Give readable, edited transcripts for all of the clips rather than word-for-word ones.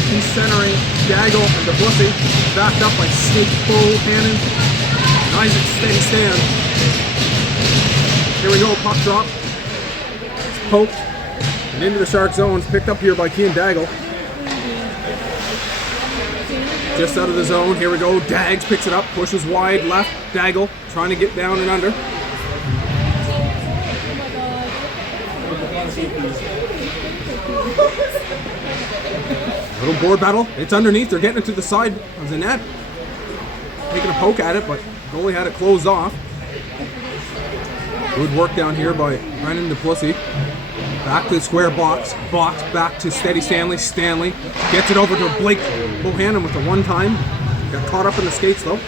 concentering Daggle and the Bussy, backed up by Snake Bohannon. Isaac steady stand. Here we go, puck drop. It's poked and into the Shark zones, picked up here by Kean Daggle. Just out of the zone, here we go, Dags picks it up, pushes wide left, Daggle trying to get down and under. Little board battle, it's underneath, they're getting it to the side of the net. Taking a poke at it, but goalie had it closed off. Good work down here by Brennan DePlussy. Back to the square box, back to Steady Stanley. Stanley gets it over to Blake Bohannon with the one time. Got caught up in the skates though.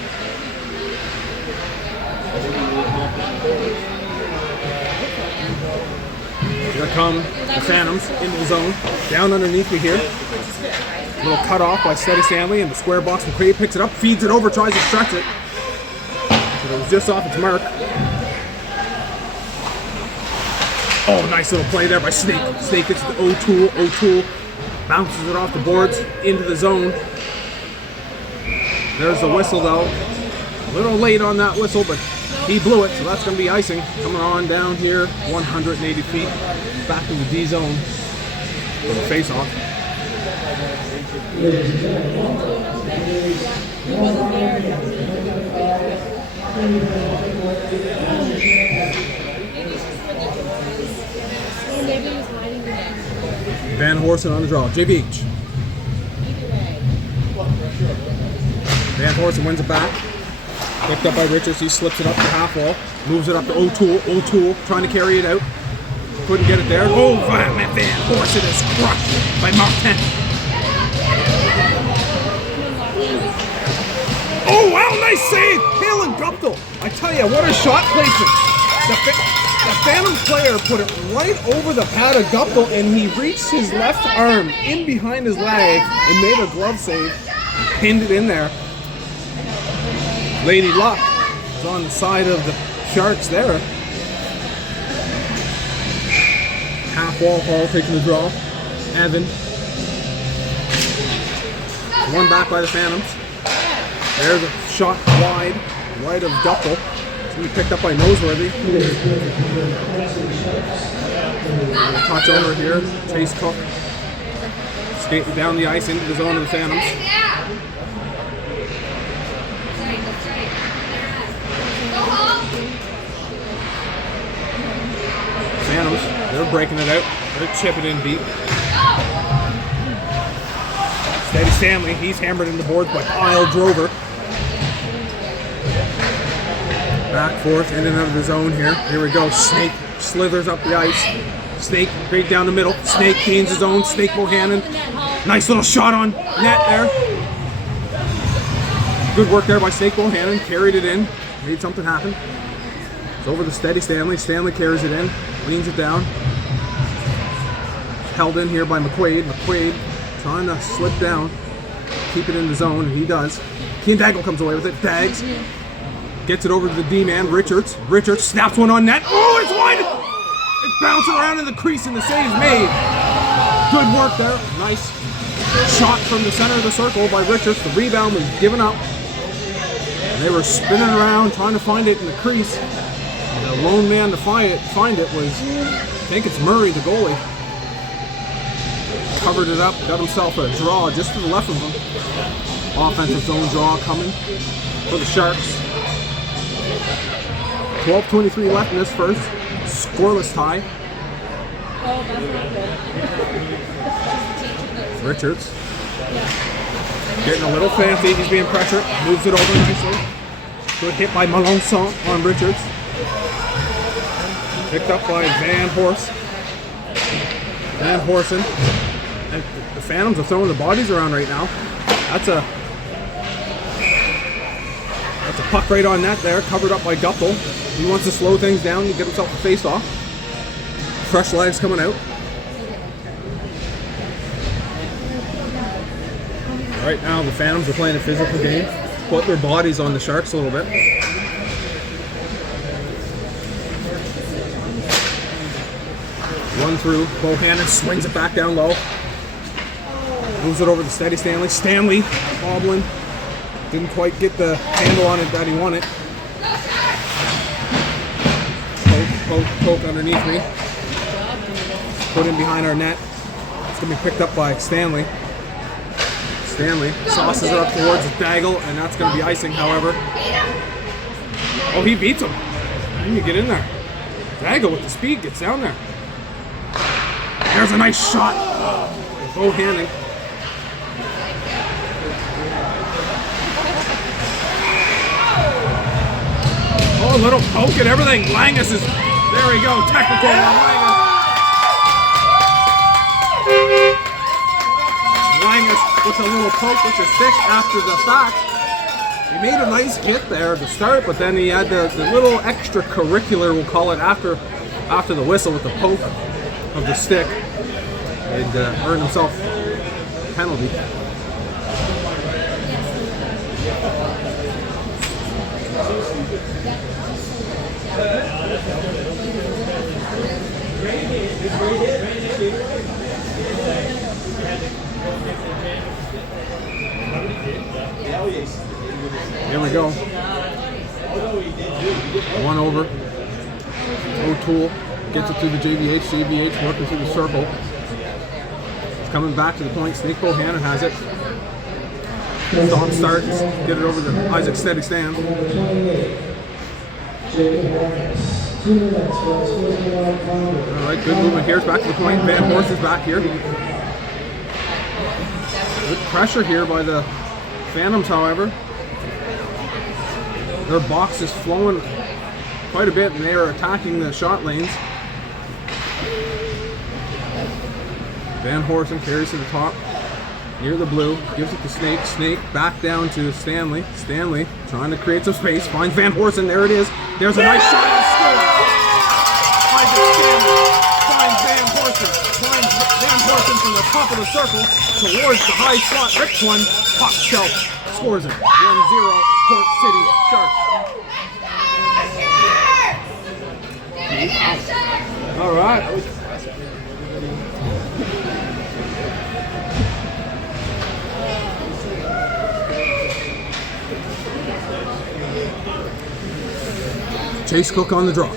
Here come the Phantoms into the zone. Down underneath me here. A little cut off by Steady Stanley in the square box. McQuaid picks it up, feeds it over, tries to stretch it. But it was just off its mark. Oh, nice little play there by Snake. Snake gets to O'Toole. O'Toole bounces it off the boards into the zone. There's the whistle though. A little late on that whistle, but he blew it, so that's going to be icing. Coming on down here, 180 feet, back in the D zone for the face-off. Van Horsen on the draw. JVH. Van Horsen wins it back. Picked up by Richards. He slips it up to half wall. Moves it up to O'Toole. O'Toole trying to carry it out. Couldn't get it there. Oh, Van Horsen is crushed by Martin. Oh, wow, nice save. Kalen Guptill. I tell you, what a shot placement. The Phantom player put it right over the pad of Guptill, and he reached his left arm in behind his leg and made a glove save. Pinned it in there. Lady Luck is on the side of the Sharks there. Half wall Hall taking the draw. Evan. One back by the Phantoms. There's a shot wide, right of Guptill. It's going to be picked up by Noseworthy. Touch over here. Chase Cook. Skating down the ice into the zone of the Phantoms. Phantoms, they're breaking it out. They're chipping in deep. Steady Stanley, he's hammered in the boards by Kyle Drover. Back forth, in and out of the zone here. Here we go. Snake slithers up the ice. Snake right down the middle. Snake gains his own. Snake Bohannon. Nice little shot on net there. Good work there by Snake Bohannon. Carried it in. Made something happen. It's over to Steady Stanley. Stanley carries it in. Leans it down. Held in here by McQuaid. McQuaid trying to slip down. Keep it in the zone, and he does. Kean Daggle comes away with it. Dags. Gets it over to the D-man, Richards. Richards snaps one on net. Oh, it's wide! It's bouncing around in the crease, and the save's made. Good work there. Nice shot from the center of the circle by Richards. The rebound was given up. They were spinning around, trying to find it in the crease. The lone man to find it was, I think it's Murray, the goalie. Covered it up, got himself a draw just to the left of him. Offensive zone draw coming for the Sharks. 12:23 left in this first. Scoreless tie. Richards getting a little fancy. He's being pressured. Moves it over nicely. Good hit by Melanson on Richards. Picked up by Van Horsen. And the Phantoms are throwing the bodies around right now. That's a puck right on net there, covered up by Guptill. He wants to slow things down and get himself a face-off. Fresh legs coming out. Right now the Phantoms are playing a physical game. Put their bodies on the Sharks a little bit. Run through. Bohannon swings it back down low. Moves it over to Steady Stanley. Stanley wobbling. Didn't quite get the handle on it that he wanted. Poke underneath me. Put in behind our net. It's going to be picked up by Stanley. Stanley sauces her up towards the Daggle, and that's going to be icing, however. Oh, he beats him. He can get in there. Daggle with the speed gets down there. There's a nice shot. Both handing. Oh, a little poke and everything. Langus is, there we go, technical on Langus. Langus with a little poke with the stick after the fact. He made a nice hit there to start, but then he had the little extracurricular, we'll call it, after the whistle with the poke of the stick. And earned himself a penalty. Here we go. One over. O'Toole gets it to the JVH. JVH working through the circle. It's coming back to the point. Snake Bohannon has it. Stop, start, get it over to Isaac Steady Stand. Alright, good movement here. It's back to the point. Van Horst is back here. Good pressure here by the Phantoms, however. Their box is flowing quite a bit and they are attacking the shot lanes. Van Horsen carries to the top. Near the blue, gives it to Snake. Snake back down to Stanley. Stanley trying to create some space. Finds Van Horsen. There it is. There's a nice shot and score. Isaac Stanley finds Van Horsen. Finds Van Horsen from the top of the circle towards the high slot. Rick's one. Pop shelf. Scores it. 1-0 Port City Sharks. All right. Chase Cook on the draw.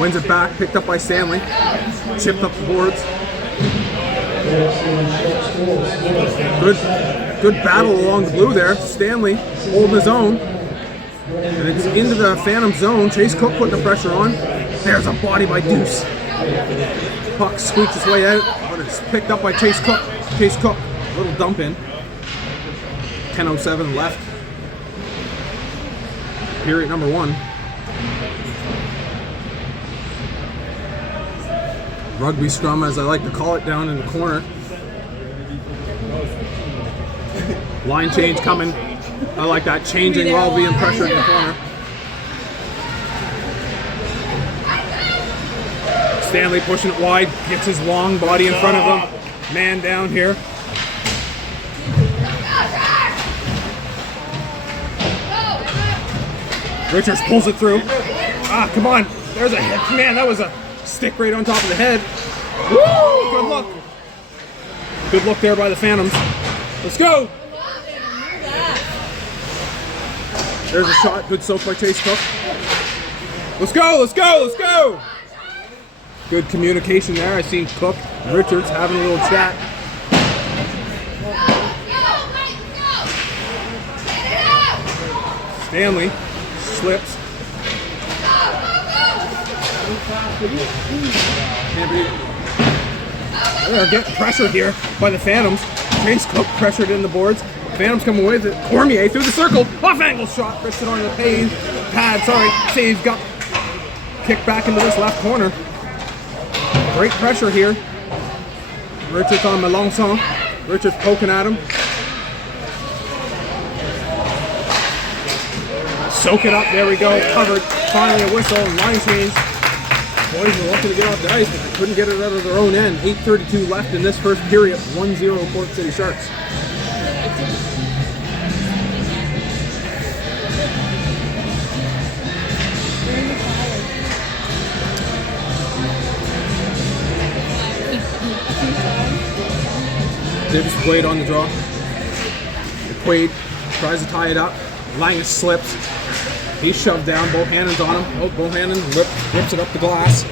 Wins it back, picked up by Stanley. Chipped up the boards. Good battle along the blue there. Stanley holding his own. And it's into the Phantom zone. Chase Cook putting the pressure on. There's a body by Deuce. Puck squeaks its way out, but it's picked up by Chase Cook. Chase Cook, a little dump in. 10:07 left. Period number one. Rugby scrum, as I like to call it, down in the corner. Line change coming. I like that, changing while being pressured in the corner. Stanley pushing it wide, gets his long body in front of him. Man down here. Richards pulls it through. Ah, come on. There's a hit. Man, that was a stick right on top of the head. Woo! Good look. Good look there by the Phantoms. Let's go. There's a shot. Good soak by Chase Cook. Let's go, let's go, let's go. Good communication there. I seen Cook and Richards having a little chat. Stanley slips. They're getting pressured here by the Phantoms. Chase Cook pressured in the boards. Phantoms come away with it. Cormier through the circle. Off angle shot. Rips it on the pad. Sorry. Save got kicked back into this left corner. Great pressure here. Richards on Melanson. Richards poking at him. Soak it up. There we go. Covered. Finally a whistle and line change. Boys were looking to get off the ice, but they couldn't get it out of their own end. 8:32 left in this first period. 1-0 Port City Sharks. Davis McQuaid on the draw. McQuaid tries to tie it up. Langus slips. He's shoved down. Bohannon's on him. Oh, Bohannon rips it up the glass.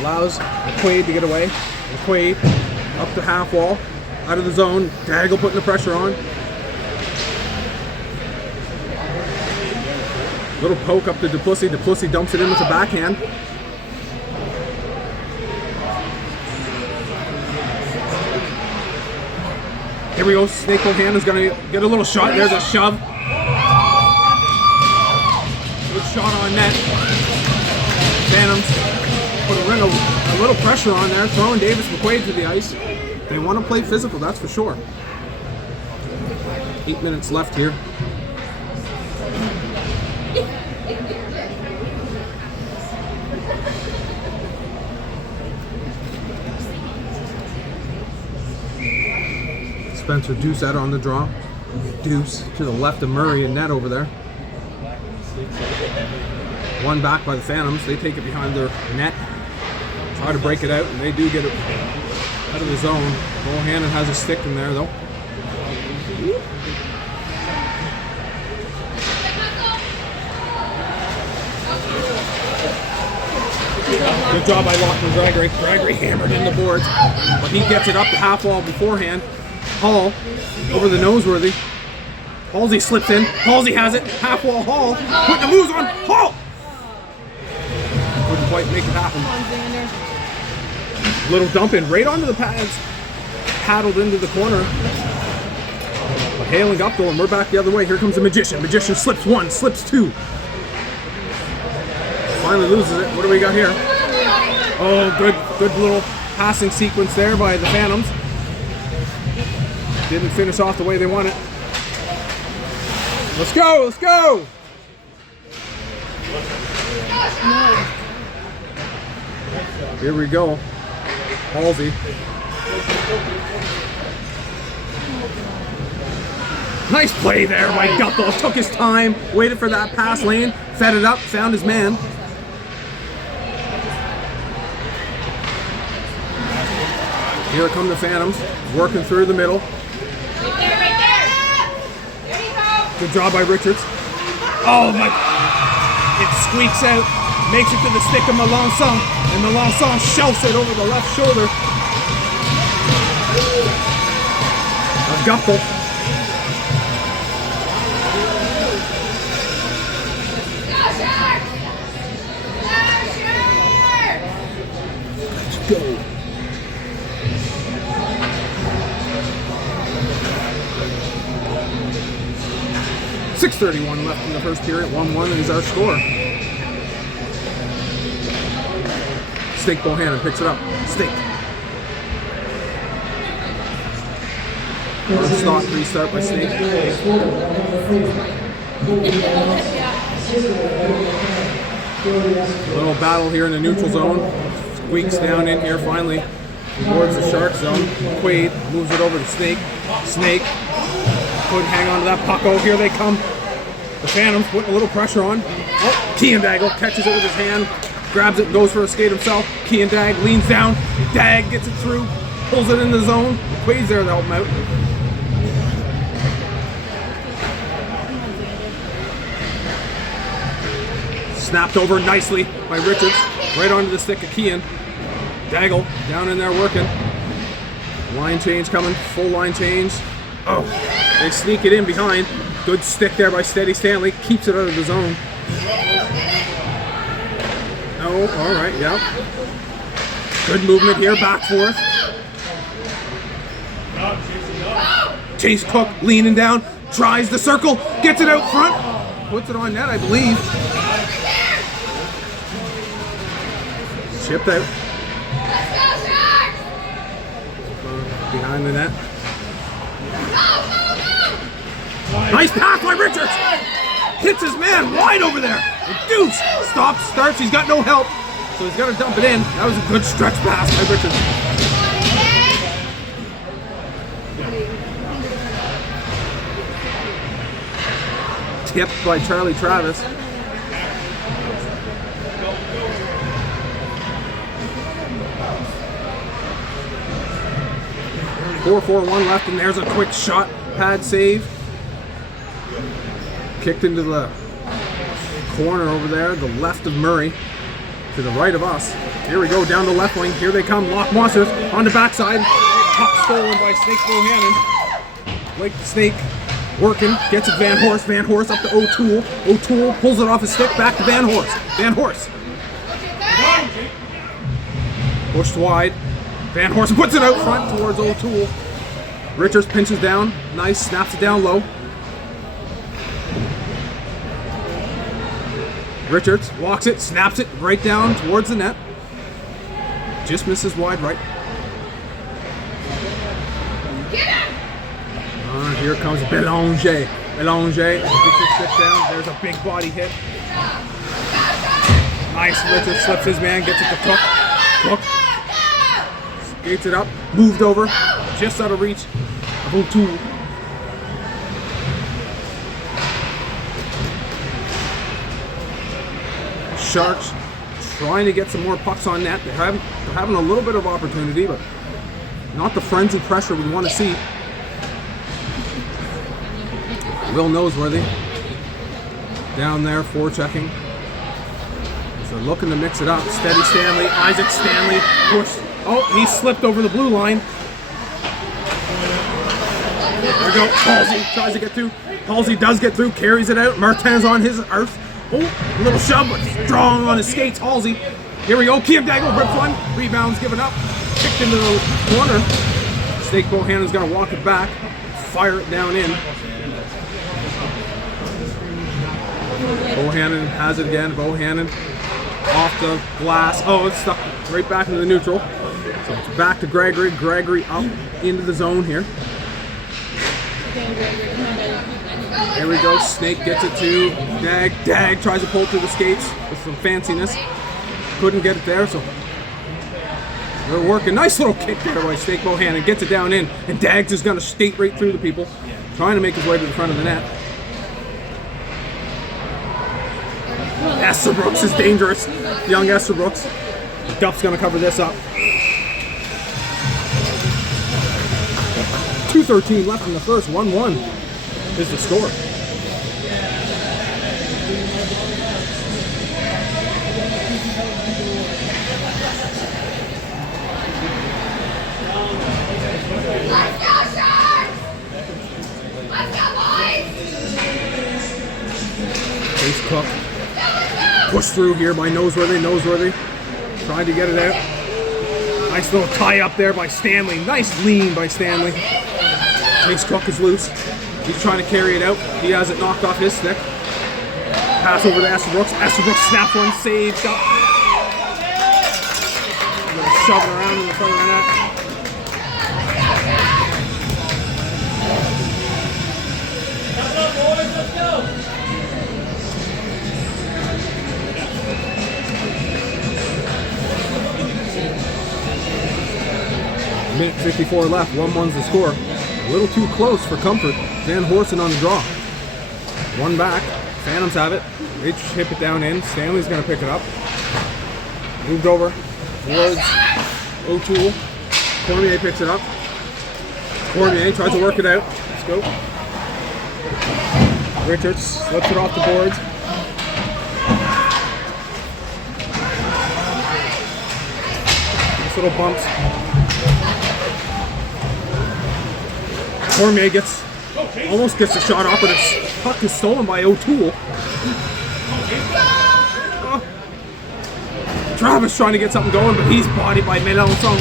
Allows McQuaid to get away. McQuaid up the half wall. Out of the zone. Daggle putting the pressure on. Little poke up to Duplessis. Duplessis dumps it in with a backhand. Here we go. Snake Bohannon's going to get a little shot. There's a shove. Good shot on net. Phantoms put a little pressure on there, throwing Davis McQuaid to the ice. They want to play physical, that's for sure. 8 minutes left here. Spencer Deuce out on the draw. Deuce to the left of Murray and net over there. One back by the Phantoms. They take it behind their net. Try to break it out, and they do get it out of the zone. Bohannon has a stick in there, though. Good job by Lachlan Gregory. Gregory hammered in the boards, but he gets it up the half wall beforehand. Hall over the noseworthy. Halsey slips in. Halsey has it. Half wall Hall. Putting the moves on. Hall! Couldn't quite make it happen. Little dump in right onto the pads. Paddled into the corner. But hailing up though, and we're back the other way. Here comes the Magician. Magician slips one, slips two. Finally loses it. What do we got here? Oh, good little passing sequence there by the Phantoms. Didn't finish off the way they wanted. Let's go, let's go! Here we go. Halsey. Nice play there by Gutthal. Took his time, waited for that pass lane, fed it up, found his man. Here come the Phantoms, working through the middle. Right there. There you go. Good job by Richards. Oh my! It squeaks out, makes it to the stick of Melanson, and Melanson shelves it over the left shoulder of Gutthal. Let's go. .6:31 left in the first period. 1-1 is our score. Snake Bohannon picks it up. Snake. Stop, restart by Snake. A little battle here in the neutral zone. Squeaks down in here finally towards the Shark zone. Quaid moves it over to Snake. Snake couldn't hang on to that puck. Oh, here they come. The Phantoms putting a little pressure on. Oh, Keandagel catches it with his hand, grabs it, goes for a skate himself. Keandag leans down. Dag gets it through, pulls it in the zone. Quaid's there to help him out. Snapped over nicely by Richards, right onto the stick of Kean. Daggle down in there working. Line change coming, full line change. Oh, they sneak it in behind. Good stick there by Steady Stanley, keeps it out of the zone. Oh, all right, yeah. Good movement here, back forth. Chase Cook leaning down, tries the circle, gets it out front, puts it on net, I believe. Chipped out. Behind the net. Nice pass by Richards. Hits his man wide over there. The Deuce stops, starts. He's got no help, so he's got to dump it in. That was a good stretch pass by Richards. Tipped by Charlie Travis. 4-4-1 left, and there's a quick shot. Pad save. Kicked into the corner over there, the left of Murray, to the right of us. Here we go, down the left wing. Here they come. Lock Monsters on the backside. Puck stolen by Snake Bohannon. Blake the Snake working. Gets it Van Horst. Van Horst up to O'Toole. O'Toole pulls it off his stick. Back to Van Horst. Van Horst. Pushed wide. Van Horst puts it out front towards O'Toole. Richards pinches down. Nice. Snaps it down low. Richards walks it, snaps it right down towards the net. Just misses wide right. Here comes Belanger. Belanger, stick down. There's a big body hit. Nice. Richards slips his man, gets it to Cook. Cook skates it up, moved over, just out of reach of O'Toole. Sharks trying to get some more pucks on net. They're having a little bit of opportunity, but not the frenzied pressure we want to see. Will Noseworthy down there, forechecking. So looking to mix it up. Steady Stanley, Isaac Stanley pushed. Oh, he slipped over the blue line. There we go. Halsey tries to get through. Halsey does get through, carries it out. Martin's on his earth. Oh, a little shove, but strong on his skates. Halsey. Here we go. Kiamdago rips one. Rebounds given up. Kicked into the corner. Snake Bohannon's going to walk it back. Fire it down in. Bohannon has it again. Bohannon off the glass. Oh, it's stuck right back into the neutral. So it's back to Gregory. Gregory up into the zone here. There we go. Snake gets it to Dag. Dag tries to pull through the skates with some fanciness. Couldn't get it there, so they're working. Nice little kick there by Snake Bohannon. Gets it down in, and Dag's just going to skate right through the people, trying to make his way to the front of the net. Estabrooks is dangerous. Young Estabrooks. Duff's going to cover this up. 2:13 left in the first. 1-1 is the score. Let's go, Sharks! Let's go, boys! Chase Cook. Pushed through here by Noseworthy. Noseworthy trying to get it out. Nice little tie up there by Stanley. Nice lean by Stanley. Chase Cook is loose. He's trying to carry it out. He has it knocked off his stick. Pass over to Estabrooks. Estabrooks snaps one, saved up. Shove it around in the front of the net. Let's go! Minute 54 left, 1-1's the score. A little too close for comfort. Van Horsen on the draw. One back. Phantoms have it. They chip it down in. Stanley's going to pick it up. Moved over towards O'Toole. Cormier picks it up. Cormier tries to work it out. Let's go. Richards slips it off the boards. Nice little bumps. Cormier almost gets the shot off, but its puck is stolen by O'Toole. Travis trying to get something going, but he's bodied by Mélenchon.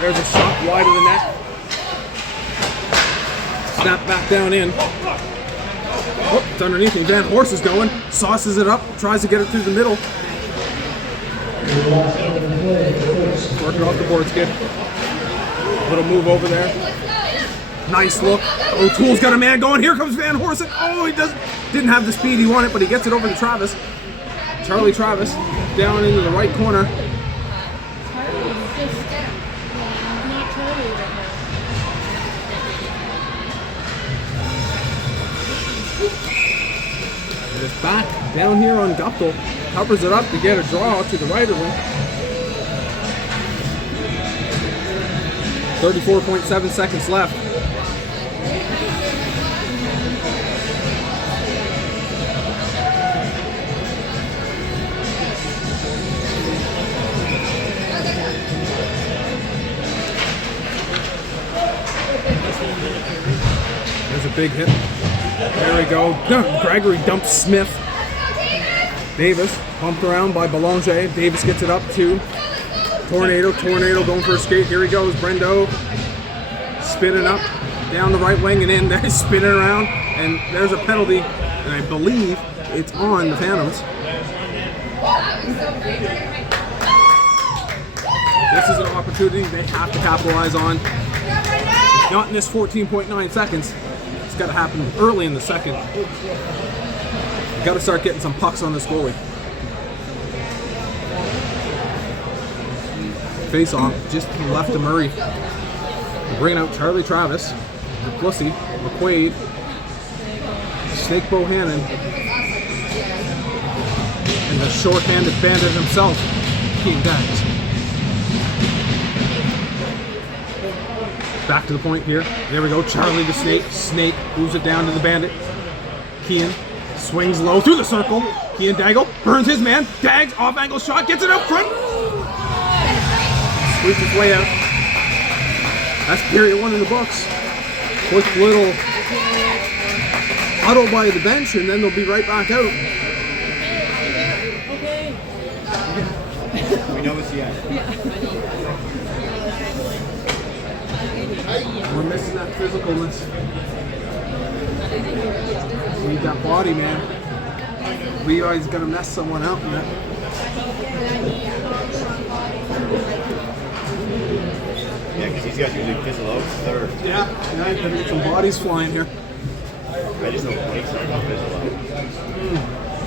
There's a shot wide of the net. Snap back down in. Oh, it's underneath me. Van Horst is going. Sauces it up. Tries to get it through the middle. Working off the boards, kid. Little move over there. Nice look. O'Toole's got a man going. Here comes Van Horsen. Oh, he didn't have the speed he wanted, but he gets it over to Travis. Charlie Travis down into the right corner. And it's back down here on Guptill. Covers it up to get a draw to the right of him. 34.7 seconds left. There's a big hit. There we go. Gregory dumps Smith. Davis pumped around by Belanger. Davis gets it up to Tornado. Tornado going for a skate. Here he goes. Brendo spinning up down the right wing and in. Then spinning around. And there's a penalty. And I believe it's on the Phantoms. This is an opportunity they have to capitalize on. Not in this 14.9 seconds. It's got to happen early in the second. Got to start getting some pucks on this goalie. Face off just to the left of Murray. They're bringing out Charlie Travis, Duplessis, McQuaid, Snake Bohannon, and the short-handed bandit himself, Keane Dax. Back to the point here. There we go. Charlie the Snake. Snake moves it down to the bandit. Keane swings low through the circle. Keane Daggle burns his man. Dags off angle shot. Gets it up front. Sweeps his way out. That's period one in the books. Quick little huddle by the bench, and then they'll be right back out. Okay. We know it's the end. We're missing that physicalness. We need that body, man. Levi's gonna mess someone out in that. Yeah, because these guys usually fizzle out third. Yeah, I gotta get some bodies flying here. I just know Blake's not gonna fizzle out.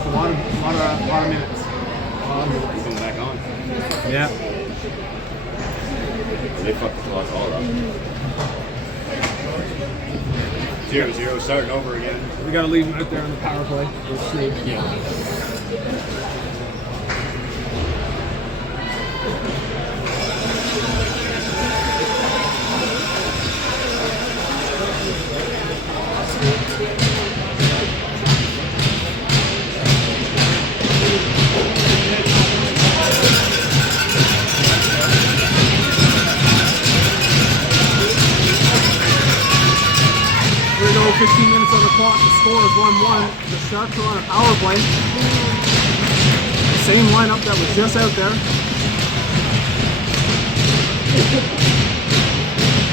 A lot of minutes. He's going back on. Yeah. They fucked the clock all up. 0-0, starting over again. We gotta leave him out there on the power play with Snake. Yeah. Here we go, 15 minutes on the clock. The score is 1-1. The Sharks are on a power play. Same lineup that was just out there.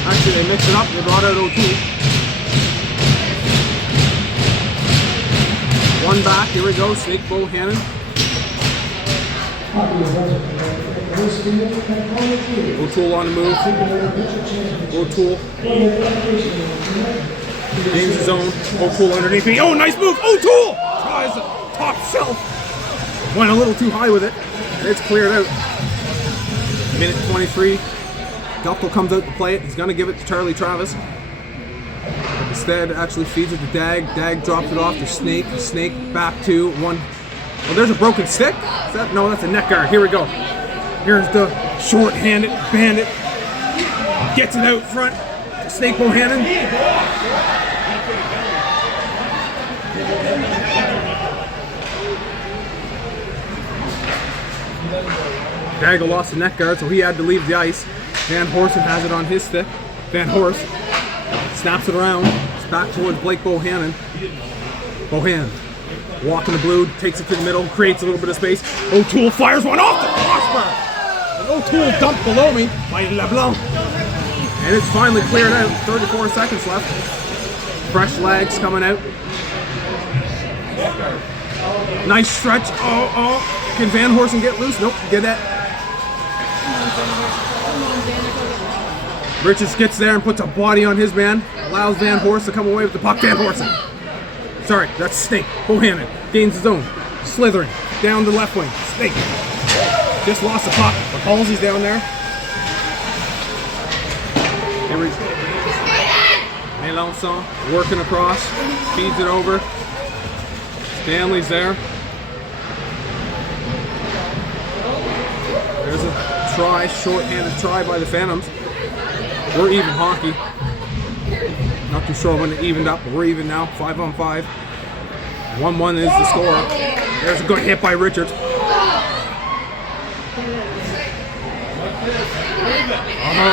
Actually, they mixed it up. They brought out O2. One back. Here we go. Snake Bohannon. O'Toole on the move. O'Toole. Gains his own. O'Toole underneath me. Oh, nice move. O'Toole tries the top shelf. Went a little too high with it. It's cleared out. Minute 23. Duffel comes out to play it. He's going to give it to Charlie Travis. But instead, actually feeds it to Dag. Dag drops it off to Snake. Snake back to one. Well, there's a broken stick. Is that? No, that's a neck guard. Here we go. Here's the short-handed bandit. Gets it out front. Snake Bohannon. Daggle lost the neck guard, so he had to leave the ice. Van Horsen has it on his stick. Van Horst snaps it around. It's back towards Blake Bohannon. Bohannon walking the blue, takes it to the middle, creates a little bit of space. O'Toole fires one off the crossbar. And O'Toole dumped below me by LeBlanc. And it's finally cleared out. 34 seconds left. Fresh legs coming out. Nice stretch. Oh. Can Van Horsen get loose? Nope. Get that. Richards gets there and puts a body on his man. Allows Van Horst to come away with the puck. Van Horsen. Sorry, that's Snake. Bohannon gains his own. Slithering down the left wing. Snake. Just lost the puck. But Halsey's down there. Here we go. Melanson working across. Feeds it over. Stanley's there. There's a try, short-handed try by the Phantoms. We're even hockey. Not too sure when it evened up, but we're even now. 5-on-5. 1-1 is the score. There's a good hit by Richards.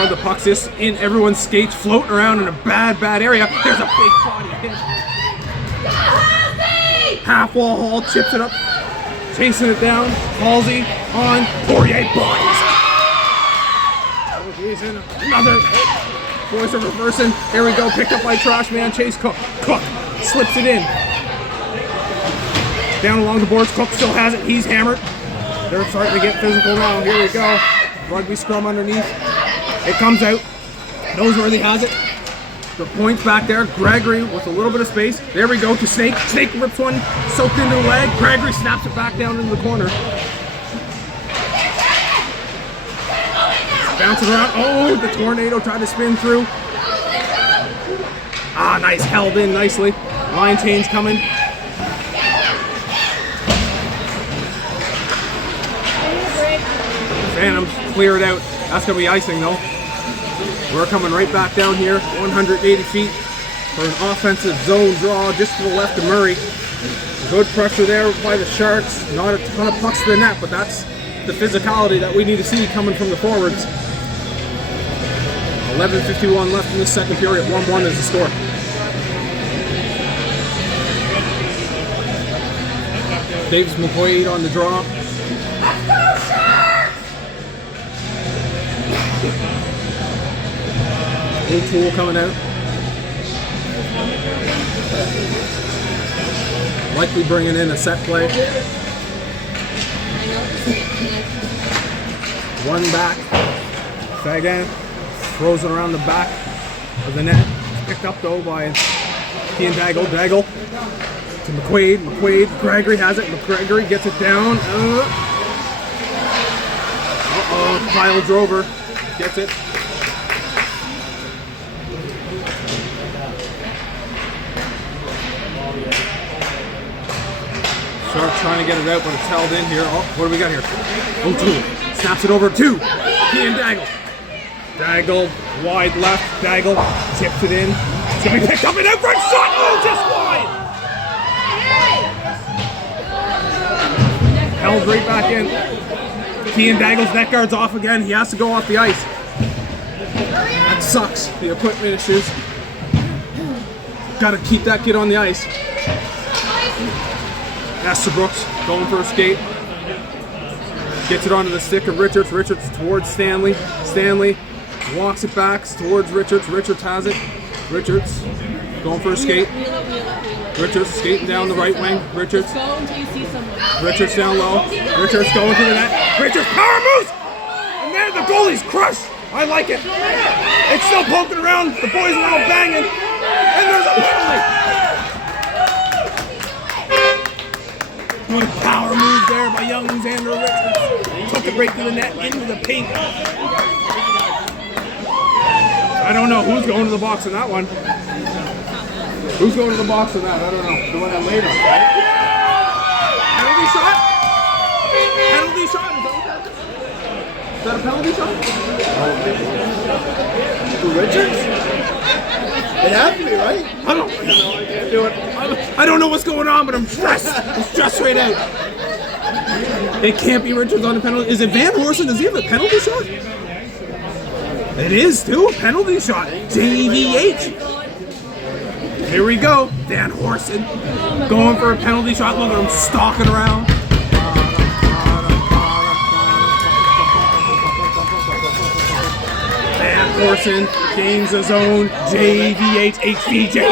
The puck's just in everyone's skates, floating around in a bad area. There's a big body hit. Half wall haul, chips it up, chasing it down. Halsey on Poirier bodies. Oh, Jason, another. Boys are reversing. Here we go, picked up by Trash Man. Chase Cook. Cook slips it in. Down along the boards. Cook still has it. He's hammered. They're starting to get physical now. Here we go. Rugby scrum underneath. It comes out. Noseworthy has it. The point's back there. Gregory with a little bit of space. There we go to Snake. Snake rips one, soaked into the leg. Gregory snaps it back down into the corner. Bouncing around. Oh, the tornado tried to spin through. Ah, nice. Held in nicely. Line change coming. Phantoms clear it out. That's going to be icing though. We're coming right back down here, 180 feet for an offensive zone draw just to the left of Murray. Good pressure there by the Sharks. Not a ton of pucks to the net, but that's the physicality that we need to see coming from the forwards. 11:51 left in the second period. 1-1 is the score. Davis McQuaid on the draw. O'Toole coming out. Likely bringing in a set play. One back. Fagan throws it around the back of the net. Picked up though by Ian Daggle. Daggle to McQuaid. McQuaid. Gregory has it. McGregory gets it down. Kyle Drover gets it. Sharp trying to get it out, but it's held in here. Oh, what do we got here? O'Toole snaps it over to Ian Daggle. Daggle, wide left. Daggle tips it in. It's going to be picked up and out for a shot. Oh, just wide. Held right back in. Ian Daggle's net guard's off again. He has to go off the ice. That sucks. The equipment issues. Got to keep that kid on the ice. Estabrooks going for a skate. Gets it onto the stick of Richards. Richards towards Stanley. Stanley walks it back towards Richards. Richards has it. Richards going for a skate. Richards skating down the right wing. Richards. Richards down low. Richards going to the net. Richards power moves! And there the goalie's crushed. I like it. It's still poking around. The boys are all banging. And there's a penalty. Good power move there by young Xander Richards. Took it right to the net, into the paint. I don't know who's going to the box in that one. Who's going to the box in that? I don't know. The one that later. Penalty shot? Penalty shot? Is that a penalty shot? For Richards? It had to be, right? I don't know. I can't do it. I don't know what's going on, but I'm stressed. I'm stressed right out. It can't be Richards on the penalty. Is it Van Horsen? Does he have a penalty shot? It is too. A penalty shot. JVH. Here we go. Van Horsen going for a penalty shot. Look at him stalking around. Van Horsen gains his own. JVH HVJ.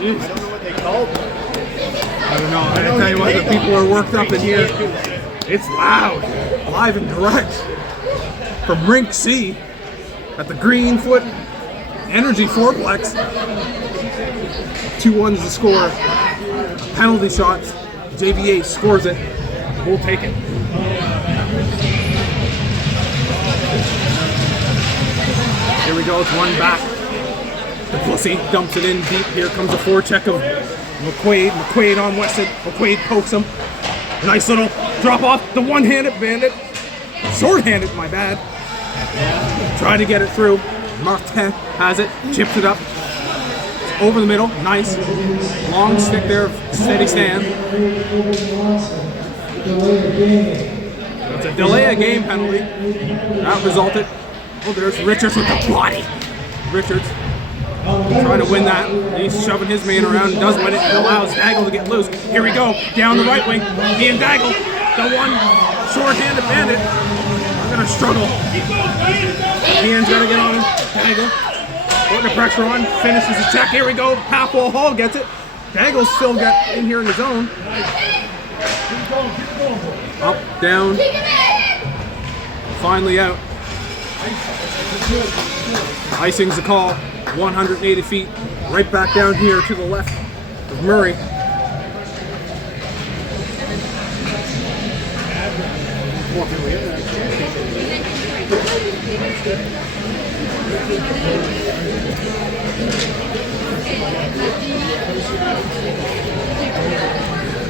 I don't know what they called them. I don't know. I tell you what, the people are worked up in here. It's loud, live and direct from Rink C at the Greenfoot Energy Fourplex. 2-1's the score. Penalty shots. JVA scores it. We'll take it. we go. It's one back. The pussy dumps it in deep. Here comes the forecheck of McQuaid. McQuaid on Weston. McQuaid pokes him. Nice little drop off. The one-handed bandit. Short-handed, my bad. Try to get it through. Martin has it. Chips it up. It's over the middle. Nice. Long stick there. Steady stand. It's a delay of game penalty. That resulted. Oh, there's Richards with the body. Richards trying to win that. He's shoving his man around. Does win it. And allows Daggle to get loose. Here we go. Down the right wing. He and Daggle. The one short-handed bandit. I'm going to struggle. Ian's got to get on him. Daggle. Putting the pressure on. Finishes the check. Here we go. Half-wall Hall gets it. Daggle's still got in here in the zone. Up, down. Finally out. Icing's the call. 180 feet. Right back down here to the left of Murray.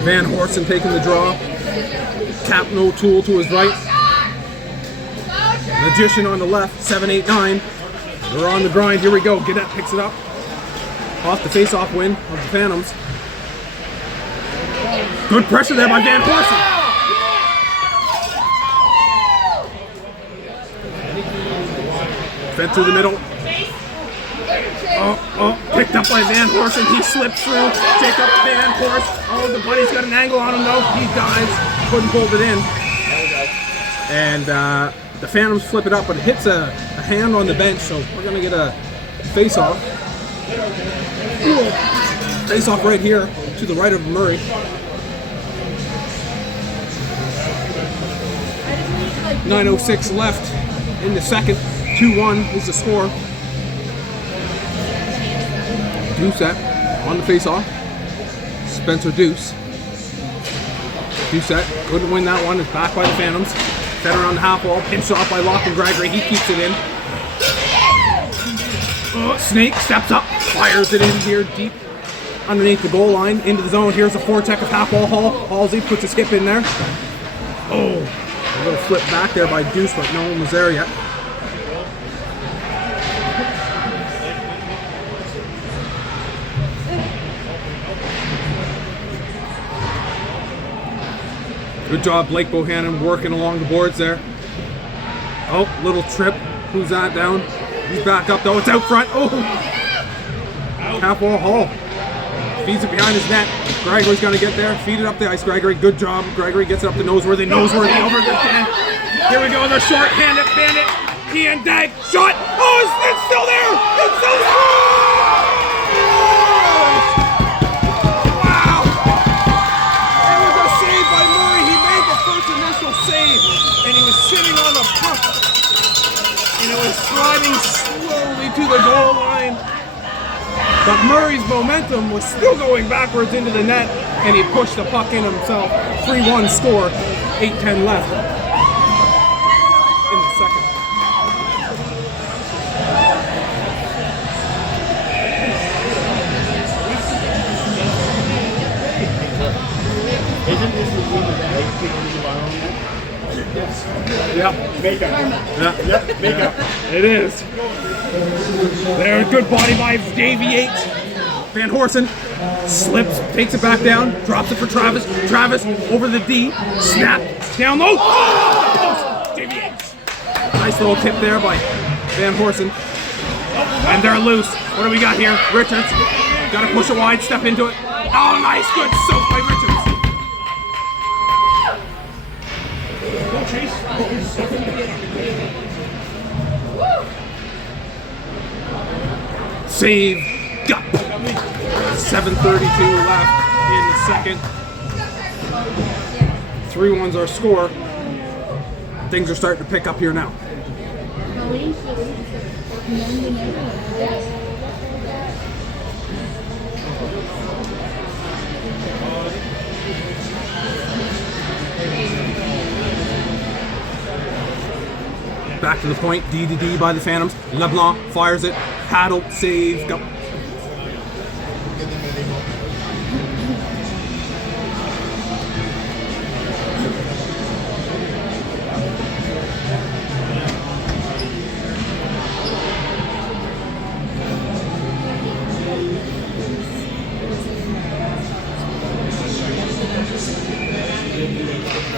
Van Horsen taking the draw. Captain O'Toole to his right. Magician on the left, 7, 8, 9. They're on the grind. Here we go. Gannett picks it up. Off the face-off win of the Phantoms. Good pressure there by Van Horsen. Fed through the middle. Picked up by Van Horsen. He slipped through. Jacob Van Horsen. Oh, the buddy's got an angle on him though. He dives. Couldn't hold it in. And the Phantoms flip it up, but it hits a hand on the bench, so we're going to get a face-off. Face-off right here to the right of Murray. .906 left in the second. 2-1 is the score. Doucette on the face-off. Spencer Deuce. Doucette couldn't win that one. It's back by the Phantoms. Fed around the half wall. Pinched off by Lachlan Gregory. He keeps it in. Snake steps up. Fires it in here deep underneath the goal line. Into the zone. Here's a foretech of half wall Hall. Halsey puts his hip in there. Oh, a little flip back there by Deuce, but no one was there yet. Good job, Blake Bohannon, working along the boards there. Oh, little trip. Who's that down? He's back up though. It's out front. Oh! Half wall Hall. Feeds it behind his net. Gregory's gonna get there. Feed it up the ice, Gregory. Good job. Gregory gets it up to Noseworthy. Noseworthy over the net. Here we go. The short-handed bandit. He and Dag. Shot. Oh, it's still there. It's still there. Save, and he was sitting on the puck, and it was sliding slowly to the goal line, but Murray's momentum was still going backwards into the net, and he pushed the puck in himself. 3-1 score, 8:10 left in the second. Isn't this the one that they use the bottom? Yeah. Makeup. Yeah. Yep, makeup. It is. There, good body by Davey Yates. Van Horsen slips, takes it back down, drops it for Travis. Travis over the D, snap, down low. Oh! Davey Yates. Nice little tip there by Van Horsen. And they're loose. What do we got here? Richards. Got to push it wide, step into it. Oh, nice, good soak by Richards. Save. Up. 7:32 left in the second. 3-1's our score. Things are starting to pick up here now. Back to the point. D to D by the Phantoms. LeBlanc fires it. Paddle, save. Go.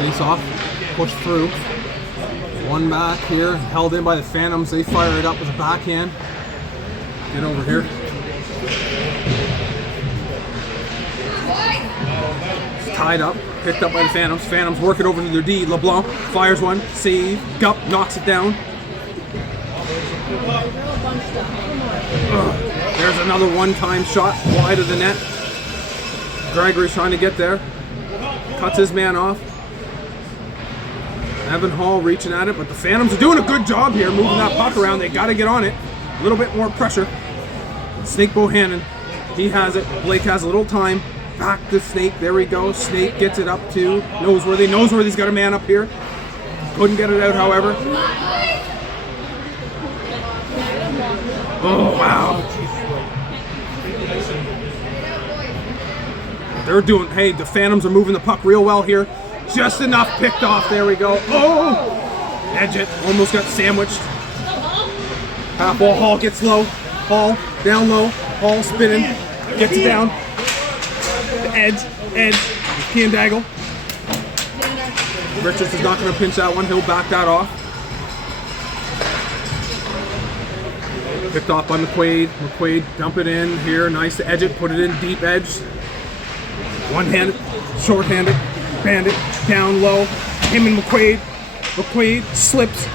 Face off, push through. One back here, held in by the Phantoms. They fire it up with a backhand. Get over here. It's tied up, picked up by the Phantoms. Phantoms work it over to their D. LeBlanc fires one, save. Gup knocks it down. There's another one-time shot wide of the net. Gregory's trying to get there. Cuts his man off. Evan Hall reaching at it, but the Phantoms are doing a good job here moving that puck around. They got to get on it. A little bit more pressure. Snake Bohannon, he has it. Blake has a little time. Back to Snake. There we go. Snake gets it up to Noseworthy. Noseworthy's got a man up here. Couldn't get it out, however. Oh, wow. They're doing, hey, the Phantoms are moving the puck real well here. Just enough picked off. There we go. Oh! Edge it. Almost got sandwiched. Half wall. Hall gets low. Hall down low. Hall spinning. Gets it down. Edge. Kiandaggle. Richards is not going to pinch that one. He'll back that off. Picked off by McQuaid. McQuaid dump it in here. Nice to edge it. Put it in deep edge. One-handed. Short-handed. Bandit. Down low. Him and McQuaid. McQuaid slips.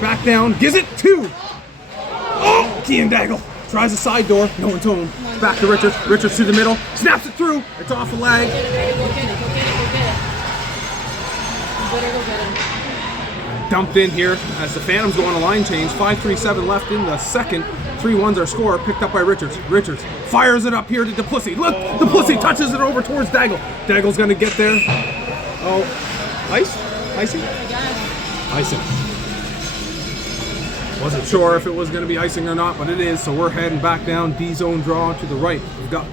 Back down. Gives it two. Oh! Kiandaggle. Tries a side door. No one's home. Back to Richards. Richards to the middle. Snaps it through. It's off the leg. Dumped in here as the Phantoms go on a line change. 5:37 left in the second. 3-1's our score. Picked up by Richards. Richards fires it up here to Duplessis. Look! Duplessis touches it over towards Daggle. Daggle's going to get there. Oh. Ice? Icing? Icing. Wasn't sure if it was going to be icing or not, but it is. So we're heading back down. D-zone draw to the right. We've got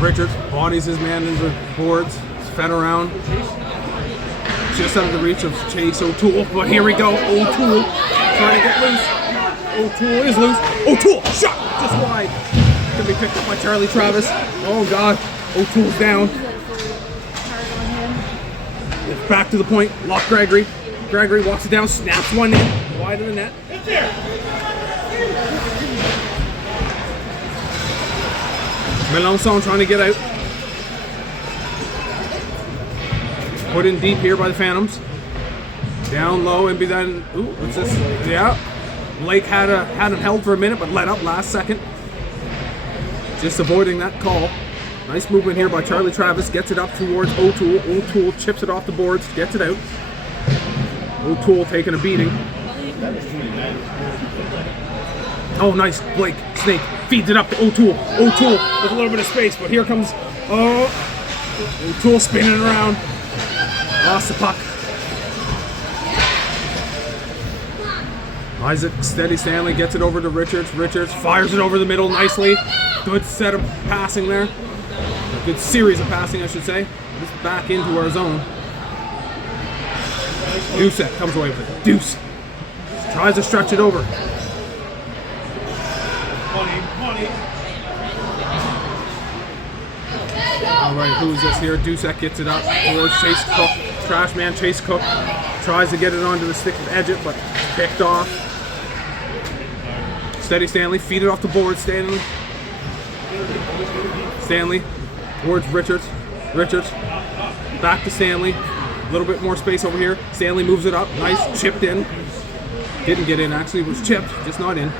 Richards bodies his man into the boards, fed around, just out of the reach of Chase O'Toole. But here we go, O'Toole trying to get loose. O'Toole is loose. O'Toole shot just wide. Gonna be picked up by Charlie Travis. Oh God, O'Toole's down. Back to the point. Lock Gregory. Gregory walks it down, snaps one in, wide of the net. Melanson trying to get out. Put in deep here by the Phantoms. Down low and be then. Ooh, what's this? Yeah. Blake had him held for a minute, but let up last second. Just avoiding that call. Nice movement here by Charlie Travis. Gets it up towards O'Toole. O'Toole chips it off the boards. Gets it out. O'Toole taking a beating. Oh, nice. Blake. Snake. Feeds it up to O'Toole. O'Toole with a little bit of space, but here comes. Oh. O'Toole spinning around. Lost the puck. Isaac Steady Stanley gets it over to Richards. Richards fires it over the middle nicely. Good set of passing there. A good series of passing, I should say. Just back into our zone. Deuce comes away with it. Deuce tries to stretch it over. All right, who's this here? Dusek gets it up towards Chase Cook. Trash man Chase Cook tries to get it onto the stick of Edgett, but picked off. Steady Stanley, feed it off the board. Stanley towards Richards. Richards back to Stanley. A little bit more space over here. Stanley moves it up. Nice, chipped in. Didn't get in actually. Was chipped, just not in.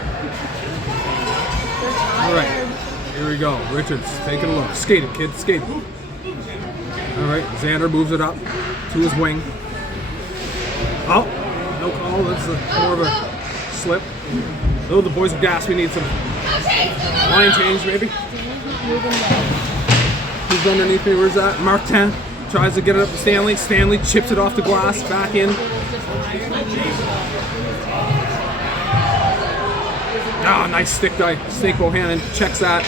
All right. Here we go. Richards taking a look. Skate it, kid. Skate it. All right, Xander moves it up to his wing. Oh, no call. That's more of a slip. Oh, the boys are gassed. We need some line change, maybe. Who's underneath me? Where's that? Martin tries to get it up to Stanley. Stanley chips it off the glass, back in. Ah, nice stick die. Snake Bohannon checks that.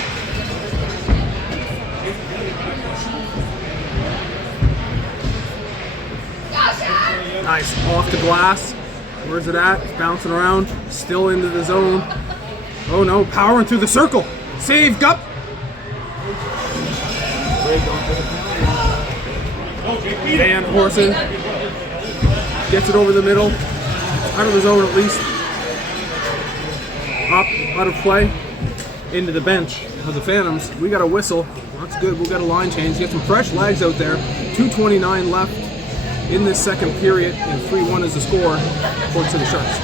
Nice, off the glass. Where's it at? It's bouncing around. Still into the zone. Oh no, powering through the circle. Save, Gup. Van Horsen gets it over the middle. Out of the zone at least. Up, out of play. Into the bench of the Phantoms. We got a whistle. That's good. We got a line change. Get some fresh legs out there. 2:29 left in this second period, and 3-1 is the score for the Sharks.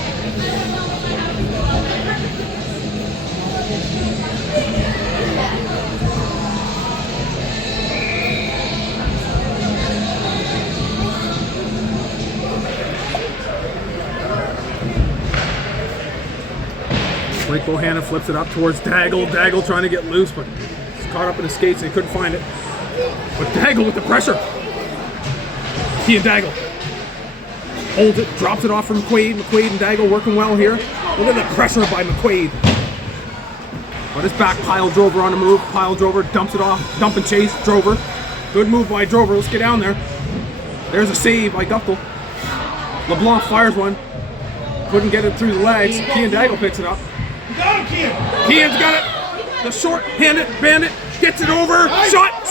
Blake Bohannon flips it up towards Daggle. Daggle trying to get loose, but he's caught up in his skates and he couldn't find it. But Daggle with the pressure. He and Daggle holds it, drops it off from McQuaid. McQuaid and Daggle working well here. Look at the pressure by McQuaid. But his back pile Drover on the move. Pile Drover dumps it off. Dump and chase Drover. Good move by Drover. Let's get down there. There's a save by Guptill. LeBlanc fires one. Couldn't get it through the legs. Kean Daggle picks it up. Kean's got it. The short-handed bandit gets it over. Shot.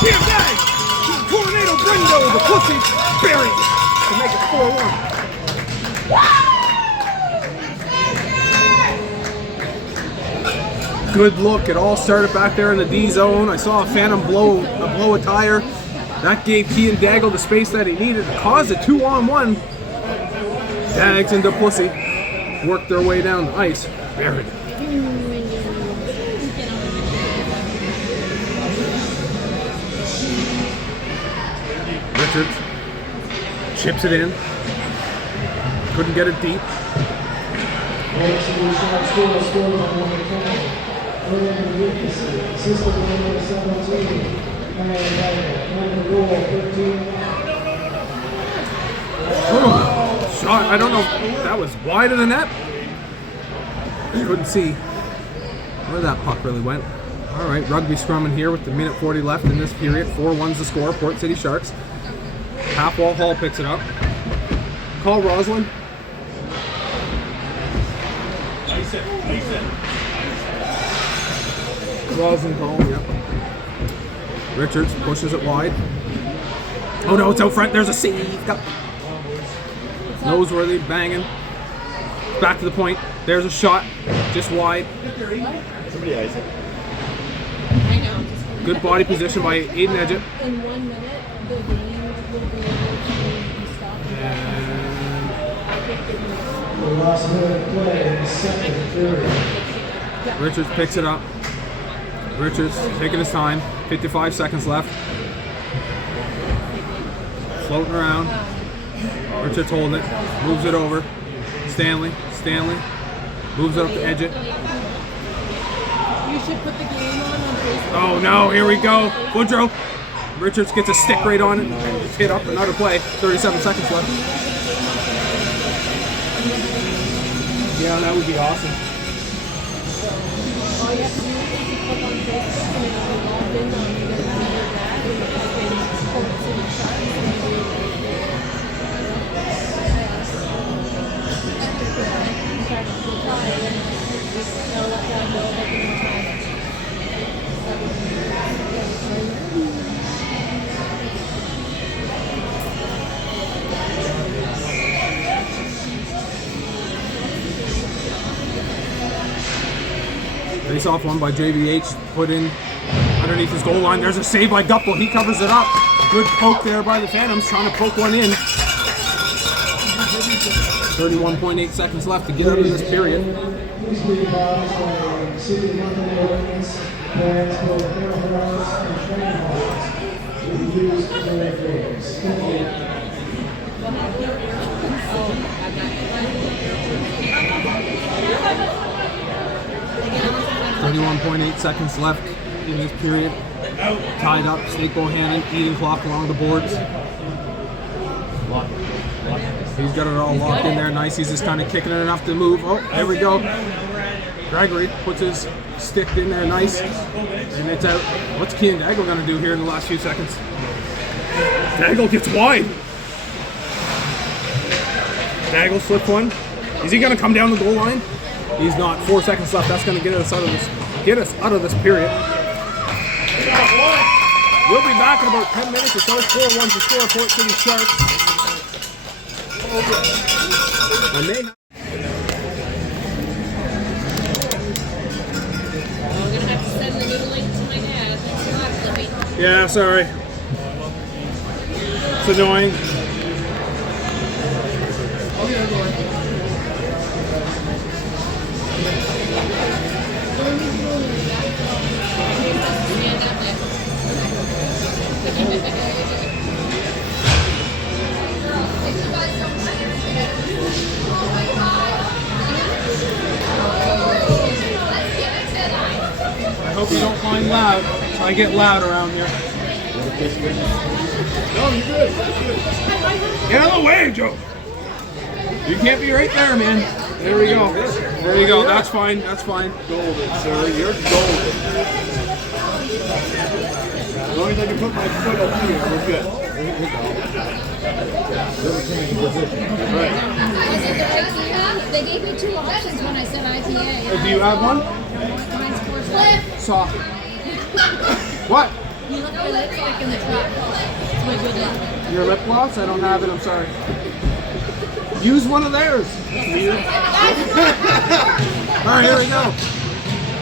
Kean Dag. Tornado window. The pussy buried to make it 4-1. Good look. It all started back there in the D zone. I saw a Phantom blow a tire. That gave Kean Daggle the space that he needed to cause a 2-on-1. Dags and Duplessis worked their way down the ice. Buried it. Richards chips it in. Couldn't get it deep. Shot, I don't know if that was wide of the net. Couldn't see where that puck really went. All right, rugby scrumming here with the minute 40 left in this period. 4-1's the score, Port City Sharks. Half-wall Hall picks it up. Call Roslin. Roslin call, yep. Richards pushes it wide. Oh no, it's out front. There's a save. Noseworthy banging. Back to the point. There's a shot. Just wide. Somebody ice it. Good body position by Aiden Edgett. In 1 minute, the game will be stopped. The last minute play in the second period. Richards picks it up. Richards taking his time. 55 seconds left. Floating around. Richards holding it. Moves it over. Stanley. Moves it up to Edgett. You should put the game on Facebook. Oh no, here we go. Woodrow. Richards gets a stick right on it. It's hit up, another play. 37 seconds left. Yeah, that would be awesome. All you have to do is click on Facebook and it'll be logged in on either that or type in Port City Sharks and it'll be Face off one by JVH, put in underneath his goal line. There's a save by Guptill. He covers it up. Good poke there by the Phantoms, trying to poke one in. 31.8 seconds left to get out of this period. City monthly ordinance, plans for halls and training halls to be used for referees. Thank you. 31.8 seconds left in this period. Tied up, Snake Bohannon, eating clock along the boards. He's got it all locked in there. Nice. He's just kind of kicking it enough to move. Oh, there we go. Gregory puts his stick in there. Nice. And it's out. What's Kean Daggle going to do here in the last few seconds? Daggle gets wide. Daggle slips one. Is he going to come down the goal line? He's not. 4 seconds left. That's going to get us out of this. Get us out of this period. We'll be back in about 10 minutes or so. 4-1 to score. Port City Sharks. And they. We're gonna have to send the new link to my dad. Thanks a lot, Libby. Yeah, sorry. It's annoying. I hope you don't mind loud. I get loud around here. No, you're good. Get out of the way, Joe. You can't be right there, man. There we go. There you go. That's fine. That's fine. Golden, sir. You're golden. As long as I can put my foot up here, we're good. Right. Was it the IPA? They gave me 2 options when I said IPA. Do you have one? Mine's Flip. Soft. What? You left my lipstick in the truck. It's my good luck. Your lip gloss? I don't have it. I'm sorry. Use one of theirs. All right, here we go.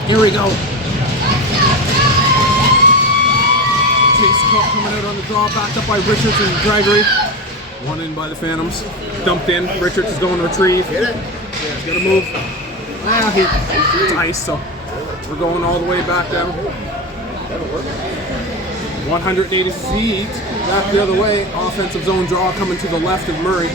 Here we go. Chase Cook coming out on the draw, backed up by Richards and Gregory. One in by the Phantoms. Dumped in. Richards is going to retrieve. Get it? Yeah, he's going to move. Ah, it's ice, so we're going all the way back down. 180 feet back the other way. Offensive zone draw coming to the left of Murray.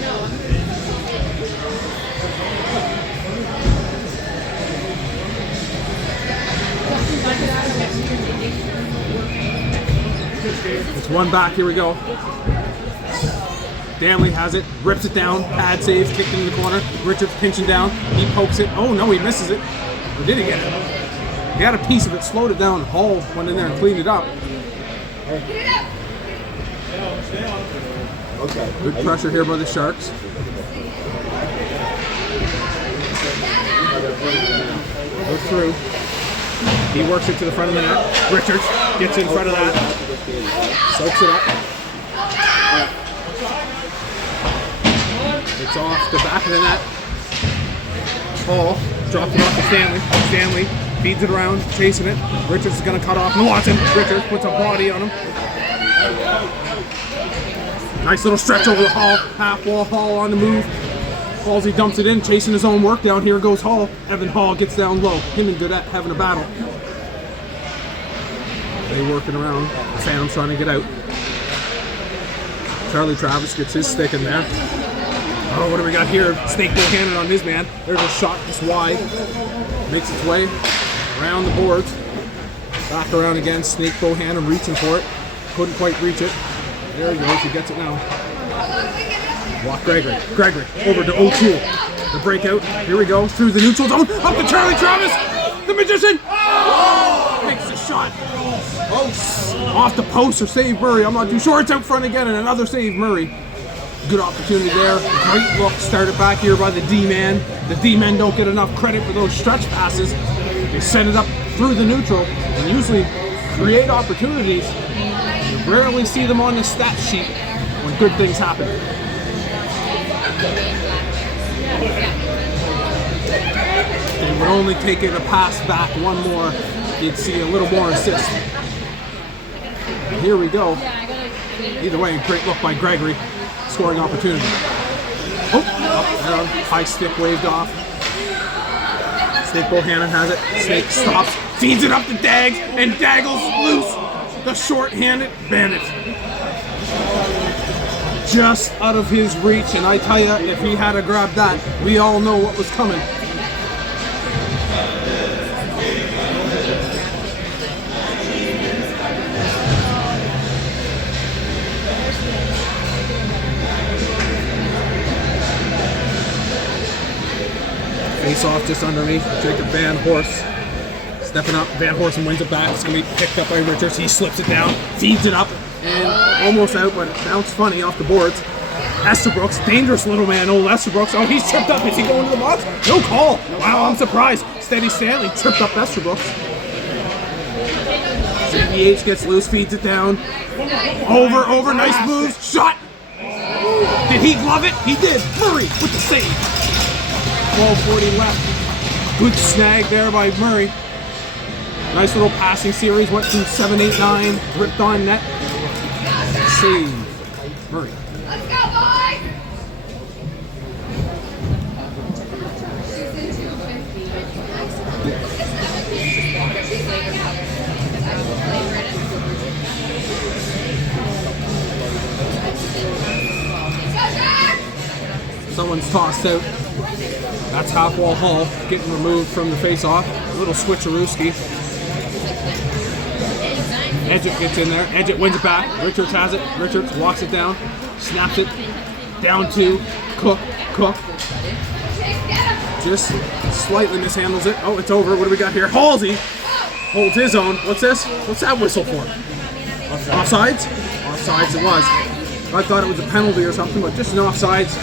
It's one back, here we go. Danley has it, rips it down, pad save, kicked into the corner. Richards pinching down, he pokes it. Oh no, he misses it. Or did he get it? He had a piece of it, slowed it down. Hall went in there and cleaned it up. Okay. Good pressure here by the Sharks. Go through. He works it to the front of the net. Richards gets in front of that. Soaks it up. It's off the back of the net. Hall dropped it off to Stanley. Stanley feeds it around, chasing it. Richards is going to cut off Watson. Richards puts a body on him. Nice little stretch over the Hall. Half wall Hall on the move. Halsey dumps it in, chasing his own work. Down here goes Hall. Evan Hall gets down low. Him and Dudette having a battle. They working around. Phantom's trying to get out. Charlie Travis gets his stick in there. Oh, what do we got here? Snake Bohannon on his man. There's a shot just wide. Makes its way around the boards. Back around again. Snake Bohannon reaching for it. Couldn't quite reach it. There he goes. He gets it now. Walk Gregory. Gregory over to O'Toole. The breakout. Here we go. Through the neutral zone. Up to Charlie Travis. The magician. Makes the shot. Off the post or save Murray. I'm not too sure. It's out front again and another save Murray. Good opportunity there. Great look. Started back here by the D-man. The D-men don't get enough credit for those stretch passes. They send it up through the neutral and usually create opportunities. You rarely see them on the stat sheet when good things happen. They would only take it a pass back one more. You'd see a little more assist. Here we go. Either way, great look by Gregory. Scoring opportunity. Oh, up down. High stick waved off. Snake Bohannon has it. Snake stops, feeds it up to Dags, and Daggles loose. The short-handed bandit. Just out of his reach, and I tell you, if he had to grab that, we all know what was coming. Face off just underneath. Jacob Van Horst stepping up. Van Horst wins it back. It's going to be picked up by Richards. He slips it down, feeds it up, and almost out, but it bounced funny off the boards. Estabrooks, dangerous little man, old Estabrooks. Oh, he's tripped up. Is he going to the box? No call. Wow, I'm surprised. Steady Stanley tripped up Estabrooks. CBH gets loose, feeds it down. Over, nice moves. Shot. Did he glove it? He did. Murray with the save. 12:40 left. Good snag there by Murray. Nice little passing series. Went through 7, 8, 9. Ripped on net. Save. Murray. Let's go, boys! Someone's tossed out. That's Half-Wall Hall getting removed from the face-off. A little switcherooski. Edgett gets in there. Edgett wins it back. Richards has it. Richards walks it down. Snaps it. Down to Cook. Cook. Just slightly mishandles it. Oh, it's over. What do we got here? Halsey holds his own. What's this? What's that whistle for? Offsides? Offsides it was. I thought it was a penalty or something, but just an offsides.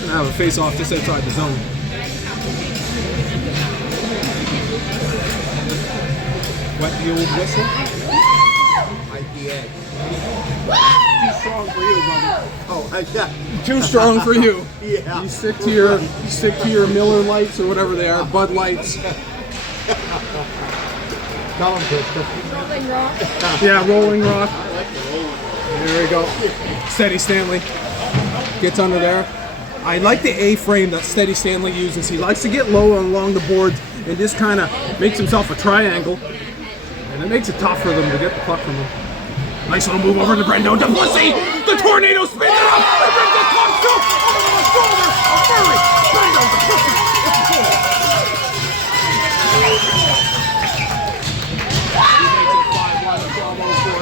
Gonna have a face-off just outside the zone. Wet the old whistle. IPA. Too strong for you, brother. Oh, yeah. Too strong for you. Yeah. You stick to your Miller Lights or whatever they are, Bud Lights. Tell him, Christopher. Rolling Rock. Yeah, Rolling Rock. There we go. Steady Stanley gets under there. I like the A-frame that Steady Stanley uses. He likes to get low along the boards and just kind of makes himself a triangle. And it makes it tough for them to get the puck from him. Nice little move over to Brendo. Duplessis! The tornado spins it up! And brings the puck through over the shoulder of Murray! Brendo, Duplessis!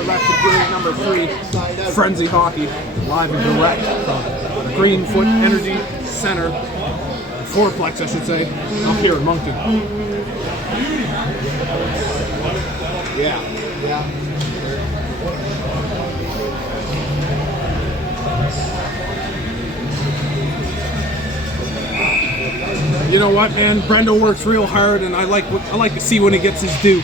Left to game number 3. Frenzy Hockey, live and direct from Greenfoot Energy Center, Fourplex, I should say, up here in Moncton. Yeah. You know what, man? Brendo works real hard, and I like to see when he gets his due.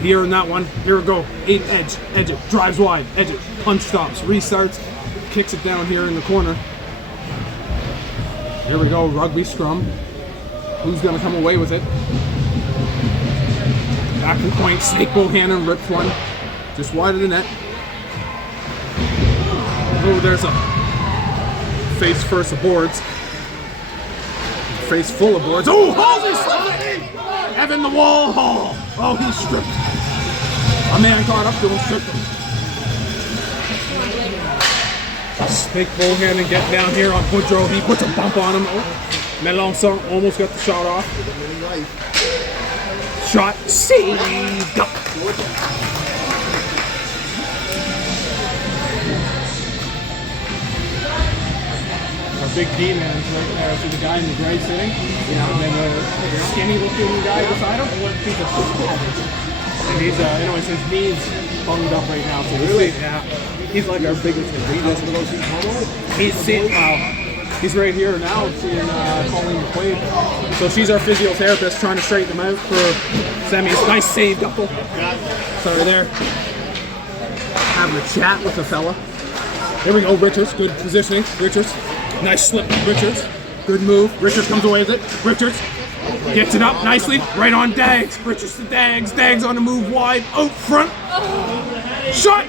Here in that one, here we go. 8 edge it, drives wide, edge it, punch stops, restarts, kicks it down here in the corner. Here we go, rugby scrum. Who's gonna come away with it? Back to point, Snake Bohannon rips one, just wide of the net. Oh, there's a face first of boards. Face full of boards. Oh, Halsey slipped it! Evan the Wall Hall. Oh, he's stripped. A man caught up to him, stripped him. Snake Bohannon getting down here on Boudreau. He puts a bump on him. Oh, Melanson almost got the shot off. Shot saved up. Our big D man is right there. See the guy in the gray sitting? Yeah. And then the skinny looking guy beside him? He's a and he's, anyways, his knees bunged up right now. So really? Yeah. He's like our biggest He's right here now seeing Colleen McQuaid. So she's our physiotherapist trying to straighten him out for semis. Nice save, Guppel. Sorry there. Having a chat with the fella. Here we go, Richards. Good positioning. Richards. Nice slip, Richards. Good move. Richards comes away with it. Richards gets it up nicely. Right on Dags. Richards to Dags. Dags on the move wide. Out front. Shot.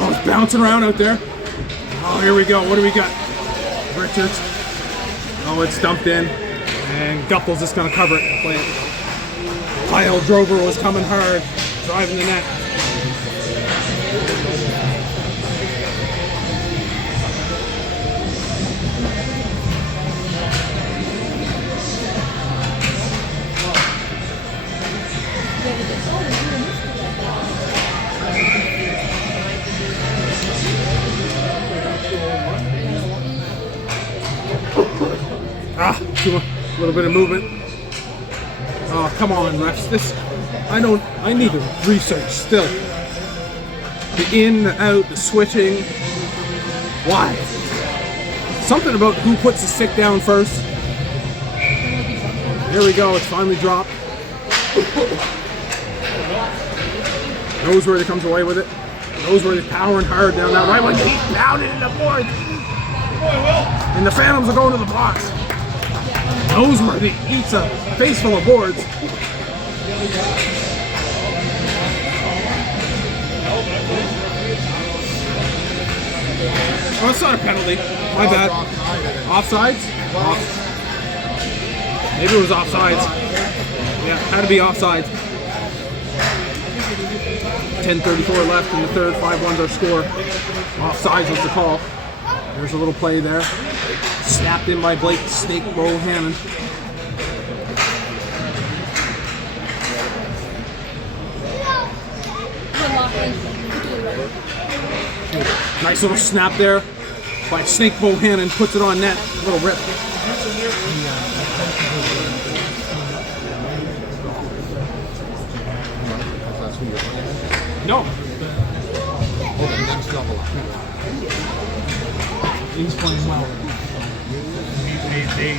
Oh, it's bouncing around out there. Oh, here we go. What do we got? Richards. Oh, it's dumped in. And Guppel's just going to cover it. Play it. Kyle Drover was coming hard. Driving the net. A little bit of movement. Oh, come on, refs. I need to research still. The in, the out, the switching. Why? Something about who puts the stick down first. There we go, it's finally dropped. Knows where he comes away with it. Knows where he's powering hard down that right one. He's pounding in the board. And the Phantoms are going to the box. Knows where he eats a face full of boards. Oh, it's not a penalty. My bad. Offsides? Maybe it was offsides. Yeah, had to be offsides. 10:34 left in the third. 5-1's our score. Offsides was the call. There's a little play there. Snapped in by Blake Snake Bohannon. Nice little snap there by Snake Bohannon. Puts it on net. Little rip. No. He's playing well. They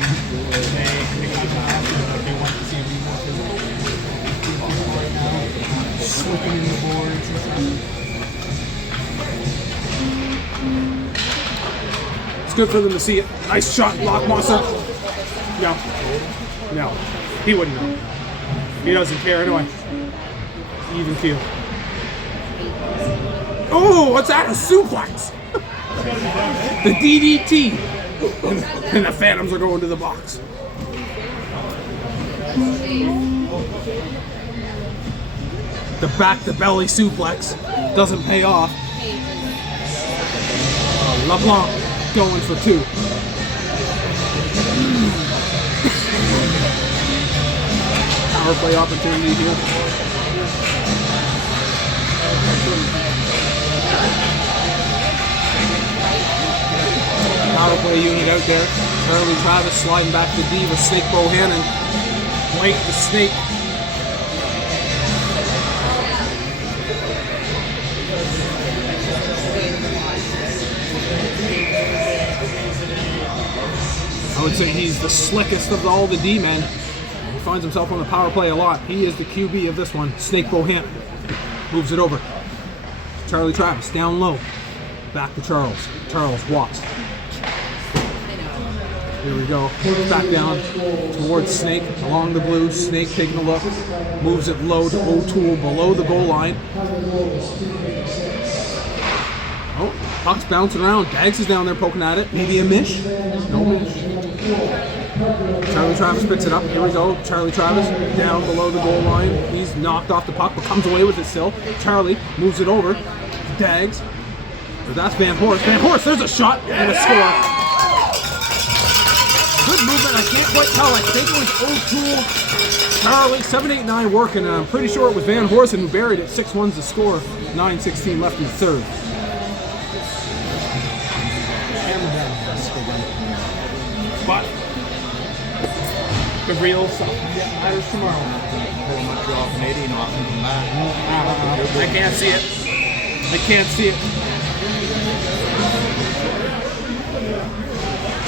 want to see me more physical right now. Slipping in the boards and stuff. It's good for them to see it. Nice shot, Lockmosser. No. He wouldn't know. He doesn't care anyway. Even feel. Oh, what's that? A suplex! The DDT! And the Phantoms are going to the box. The back-to-belly suplex doesn't pay off. LeBlanc going for two. Power play opportunity here. Power play unit out there. Charlie Travis sliding back to D with Snake Bohannon. Blake the Snake. I would say he's the slickest of all the D-men. He finds himself on the power play a lot. He is the QB of this one. Snake Bohannon moves it over. Charlie Travis down low. Back to Charles. Charles walks. Here we go. Back down towards Snake, along the blue. Snake taking a look. Moves it low to O'Toole below the goal line. Oh, puck's bouncing around. Dags is down there poking at it. Maybe a mish? No mish. Charlie Travis picks it up. Here we go. Charlie Travis down below the goal line. He's knocked off the puck, but comes away with it still. Charlie moves it over. Dags. But that's Van Horst. Van Horst, there's a shot and a score. Good movement. I can't quite tell. I think it was O'Toole, Charlie, 7-8-9 working, and I'm pretty sure it was Van Horsen who buried it. 6-1's the score. 9:16 left in the third. But the real stuff matters tomorrow. Montreal Canadian off and come back. I can't see it. I can't see it.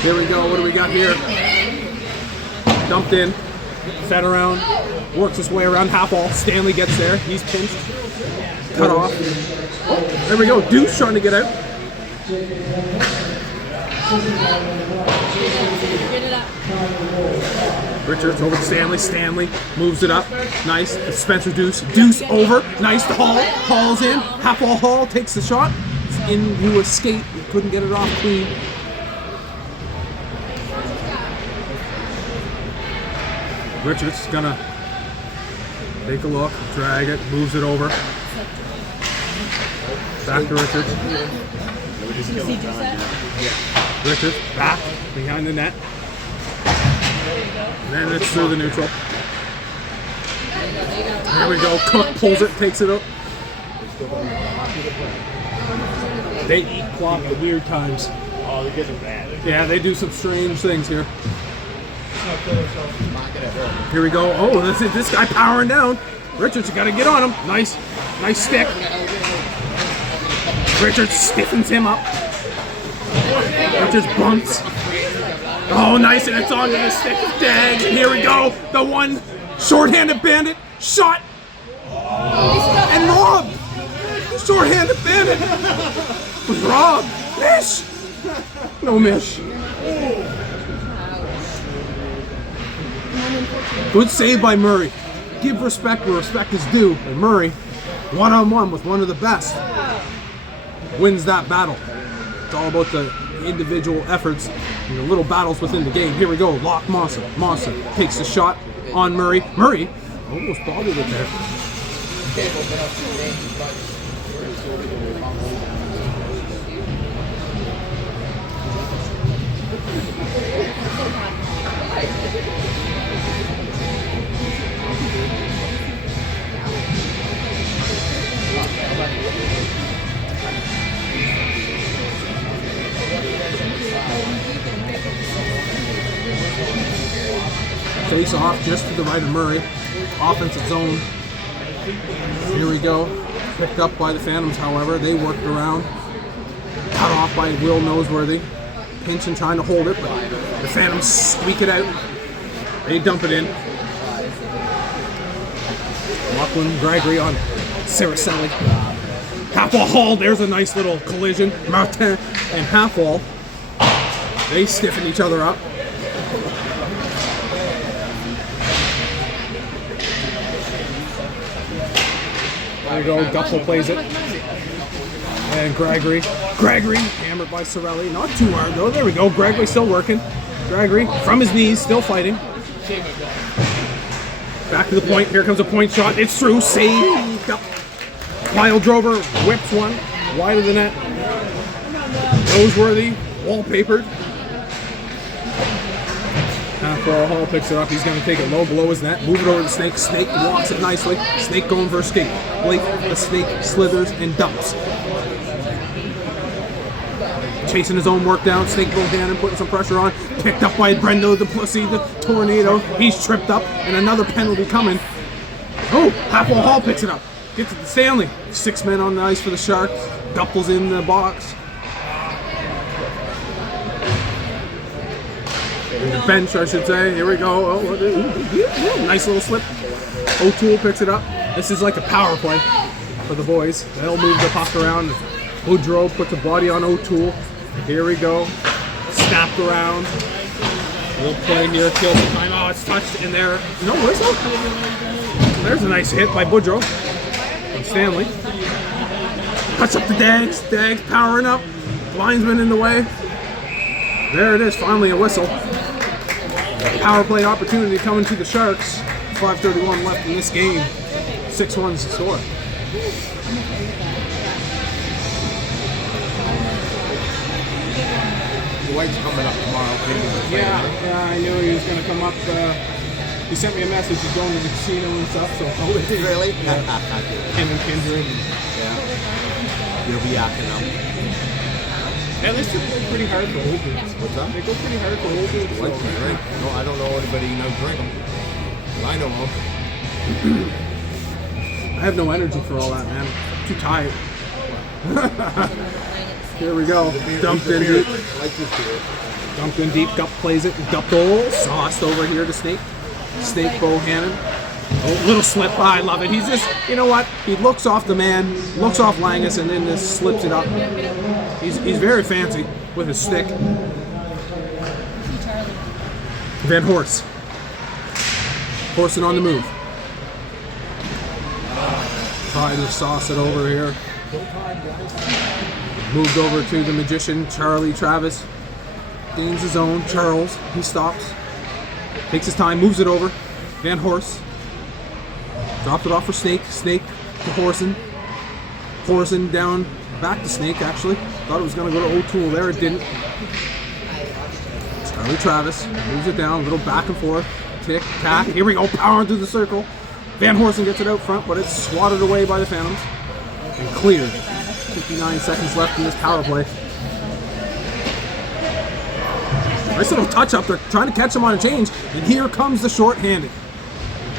Here we go. What do we got here? Dumped in, fed around, works his way around half wall. Stanley gets there. He's pinched. Cut off. Oh, there we go. Deuce trying to get out. Richards over to Stanley. Stanley moves it up. Nice. Spencer Deuce. Deuce over. Nice to Hall. Hall's in. Half wall Hall takes the shot. Into a skate. Couldn't get it off clean. Richards gonna take a look, drag it, moves it over. Back to Richards. Did you see just that? Richards back behind the net. And then it's through the neutral. Here we go. Cook pulls it, takes it up. They clock at weird times. Oh, the kids are bad. Yeah, they do some strange things here. Here we go. Oh, this guy powering down. Richards, you got to get on him. Nice stick. Richards stiffens him up. Richards bumps. Oh, nice, and it's onto the stick of Dags. And here we go. The one shorthanded bandit shot and robbed. The shorthanded bandit was robbed. Mish. No mish. Good save by Murray. Give respect where respect is due. And Murray, one-on-one with one of the best, wins that battle. It's all about the individual efforts and the little battles within the game. Here we go. Lock Mawson. Mawson takes the shot on Murray. Murray almost bothered it there. Face off just to the right of Murray. Offensive zone. Here we go. Picked up by the Phantoms, however. They worked around. Cut off by Will Noseworthy. Pinching trying to hold it, but the Phantoms squeak it out. They dump it in. Lachlan Gregory on Saracelli. Half-wall haul. There's a nice little collision. Martin and Half-wall. They stiffen each other up. There you go, Guffel plays it. And Gregory hammered by Sorelli. Not too hard though. There we go. Gregory still working. Gregory from his knees, still fighting. Back to the point. Here comes a point shot. It's through. Saved up. Lyle Drover whips one wide of the net. Noseworthy wallpapered. Half-wall Hall picks it up. He's going to take it low below his net. Move it over to Snake. Snake walks it nicely. Snake going for a skate. Blake, the Snake, slithers and dumps. Chasing his own work down. Snake goes down and putting some pressure on. Picked up by Brendo, the Pussy, the Tornado. He's tripped up and another penalty coming. Oh, Half-wall Hall picks it up. Gets it to Stanley. 6 men on the ice for the Sharks. Duppel's in the box. The bench, I should say. Here we go. Oh, nice little slip. O'Toole picks it up. This is like a power play for the boys. They'll move the puck around. Boudreau puts a body on O'Toole. Here we go. Snapped around. Little play here. Kills the time. Oh, it's touched in there. No whistle. There's a nice hit by Boudreau. And Stanley. Cuts up the Dags. Dags powering up. Linesman in the way. There it is. Finally a whistle. Power play opportunity coming to the Sharks. 5:31 left in this game. 6-1's the score. White's coming up tomorrow. Yeah, I knew he was going to come up. He sent me a message. He's going to the casino and stuff. So Really? him and Kindred. Yeah. You'll be acting up. And they still go pretty hard for holders. What's that? They go pretty hard for holders. White can drink. No, I don't know anybody who knows drink them. I know them. I have no energy for all that, man. I'm too tired. Here we go. Dumped in deep. Dumped in deep. Gup plays it. Gup goal. Sauced over here to Snake. Snake Bohannon. Oh, little slip. I love it. He's just, you know what? He looks off the man, looks off Langus, and then just slips it up. He's very fancy with his stick. Van Horst. Horsten on the move. Try to sauce it over here. Moved over to the Magician, Charlie Travis. Gains his own. Charles, he stops. Takes his time, moves it over. Van Horst. Dropped it off for Snake. Snake to Horson. Horson down back to Snake, actually. Thought it was going to go to O'Toole there. It didn't. Charlie Travis moves it down. A little back and forth. Tick, tack. Here we go. Powering through the circle. Van Horsen gets it out front, but it's swatted away by the Phantoms. And cleared. 59 seconds left in this power play. Nice little touch up there, trying to catch him on a change. And here comes the short-handed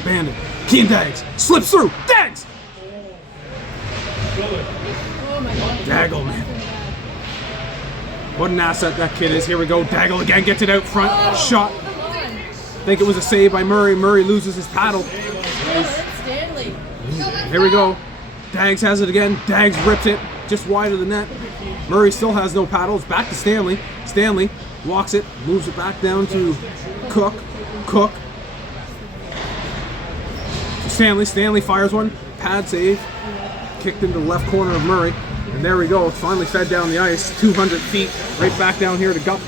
Bandit. Kean Daggs slips through. Daggs! Oh my God. Daggle, man. What an asset that kid is. Here we go. Daggle again gets it out front. Shot. I think it was a save by Murray. Murray loses his paddle. Stanley. Here we go. Daggs has it again. Daggs rips it just wide of the net. Murray still has no paddles. Back to Stanley. Stanley walks it, moves it back down to Cook. Cook. Stanley fires one. Pad save. Kicked into the left corner of Murray. And there we go. It's finally fed down the ice. 200 feet. Right back down here to Gupp.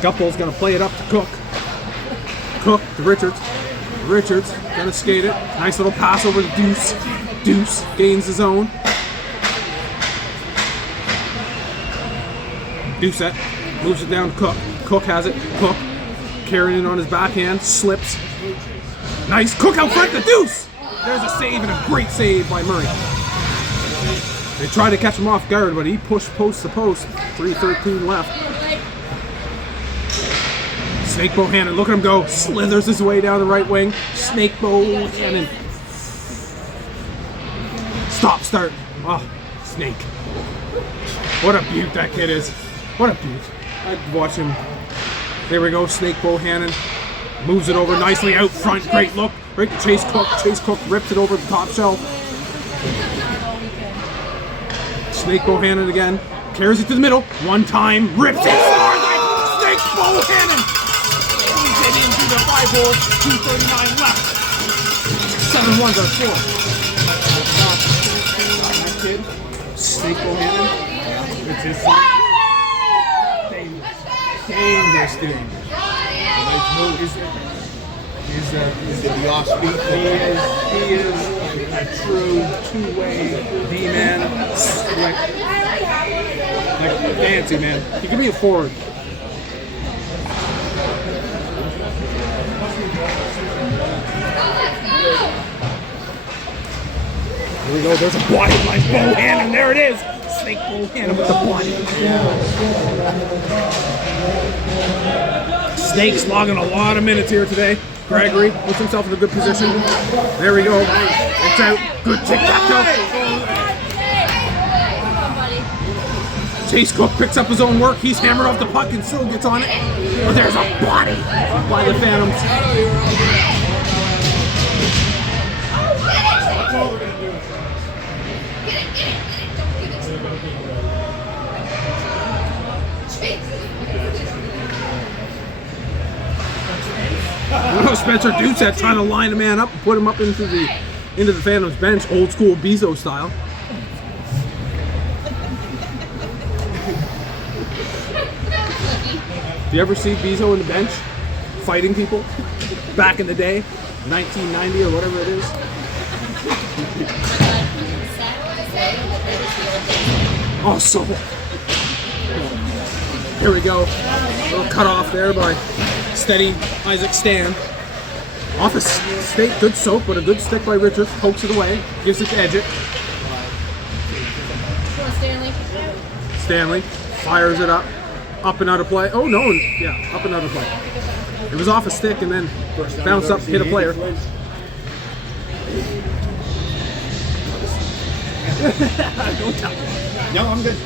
Guppel's going to play it up to Cook. Cook to Richards. Richards going to skate it. Nice little pass over to Deuce. Deuce gains his own. Doucette moves it down to Cook. Cook has it. Cook carrying it on his backhand. Slips. Nice. Cook out front to Deuce. There's a save and a great save by Murray. They tried to catch him off guard, but he pushed post to post. 3:13 left. Snake Bohannon, look at him go. Slithers his way down the right wing. Snake Bohannon. Stop, start. Oh, Snake. What a beaut that kid is. What a beaut. I'd watch him. There we go, Snake Bohannon. Moves it over nicely out front. Great look. Right to Chase Cook. Chase Cook rips it over the top shelf. Snake Bohannon again. Carries it to the middle. One time. Rips it. Snake Bohannon. He's it into the 5-hole. 2:39 left. 7-1 on 4. That kid. Snake Bohannon. It's his son. Dangerous dude. Nice move. He's Is it the off speed? He is a true two-way D-man. Like fancy, man. He can be a forward. Here we go. There's a body by Bohannon. There it is. Snake Bohannon with the body. Snake's logging a lot of minutes here today. Gregory puts himself in a good position. There we go. It's out. Good tic-tac-toe. Chase Cook picks up his own work. He's hammered off the puck and still gets on it. But there's a body by the Phantoms. Spencer Doucette trying to line a man up and put him up into the Phantoms bench, old school Bezo style. Do you ever see Bezo in the bench fighting people back in the day, 1990 or whatever it is? Oh, so here we go. A little cut off there by steady Isaac Stan. Off a stick, good soak, but a good stick by Richards. Pokes it away, gives it to Edgett. Stanley fires it up and out of play. Oh no, yeah, up and out of play. It was off a stick and then bounced up, hit a player. Don't tell me. No, I'm good.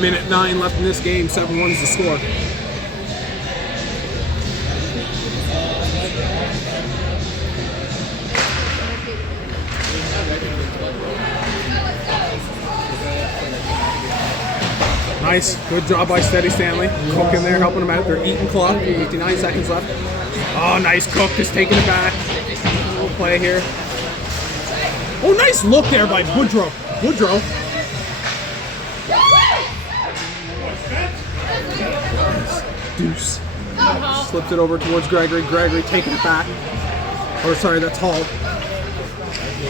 Minute 9 left in this game. 7-1's the score. Nice. Good job by Steady Stanley. Cook in there helping him out. They're eating clock. 59 seconds left. Oh, nice. Cook just taking it back. Little play here. Oh, nice look there by Woodrow. Woodrow. Deuce. Slips it over towards Gregory. Gregory taking it back. Or sorry, that's Hall.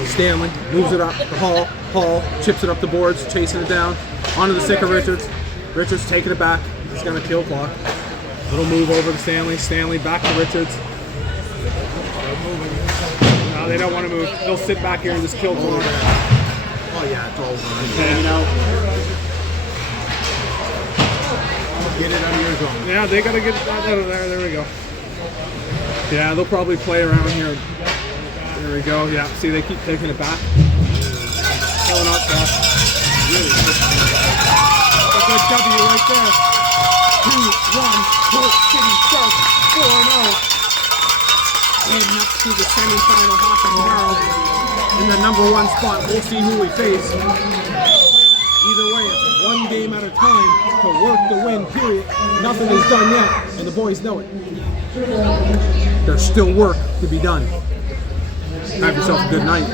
Stanley moves it up to Hall. Hall chips it up the boards, chasing it down. Onto the stick of Richards. Richards taking it back. He's going to kill clock. Little move over to Stanley. Stanley back to Richards. No, they don't want to move. They'll sit back here and just kill clock. Oh yeah, it's over. You know. Get it out of your zone. Yeah, they got to get that out of there. There we go. Yeah, they'll probably play around here. There we go. Yeah, see, they keep taking it back. Killing out that. Really good. That's a W right there. 2-1. Holt City Sharks 4-0. Heading up to the semifinal hockey tomorrow. In the #1 spot, we'll see who we face. Either way, it's one game at a time to work the win, period. Nothing is done yet, and the boys know it. There's still work to be done. Have yourself a good night.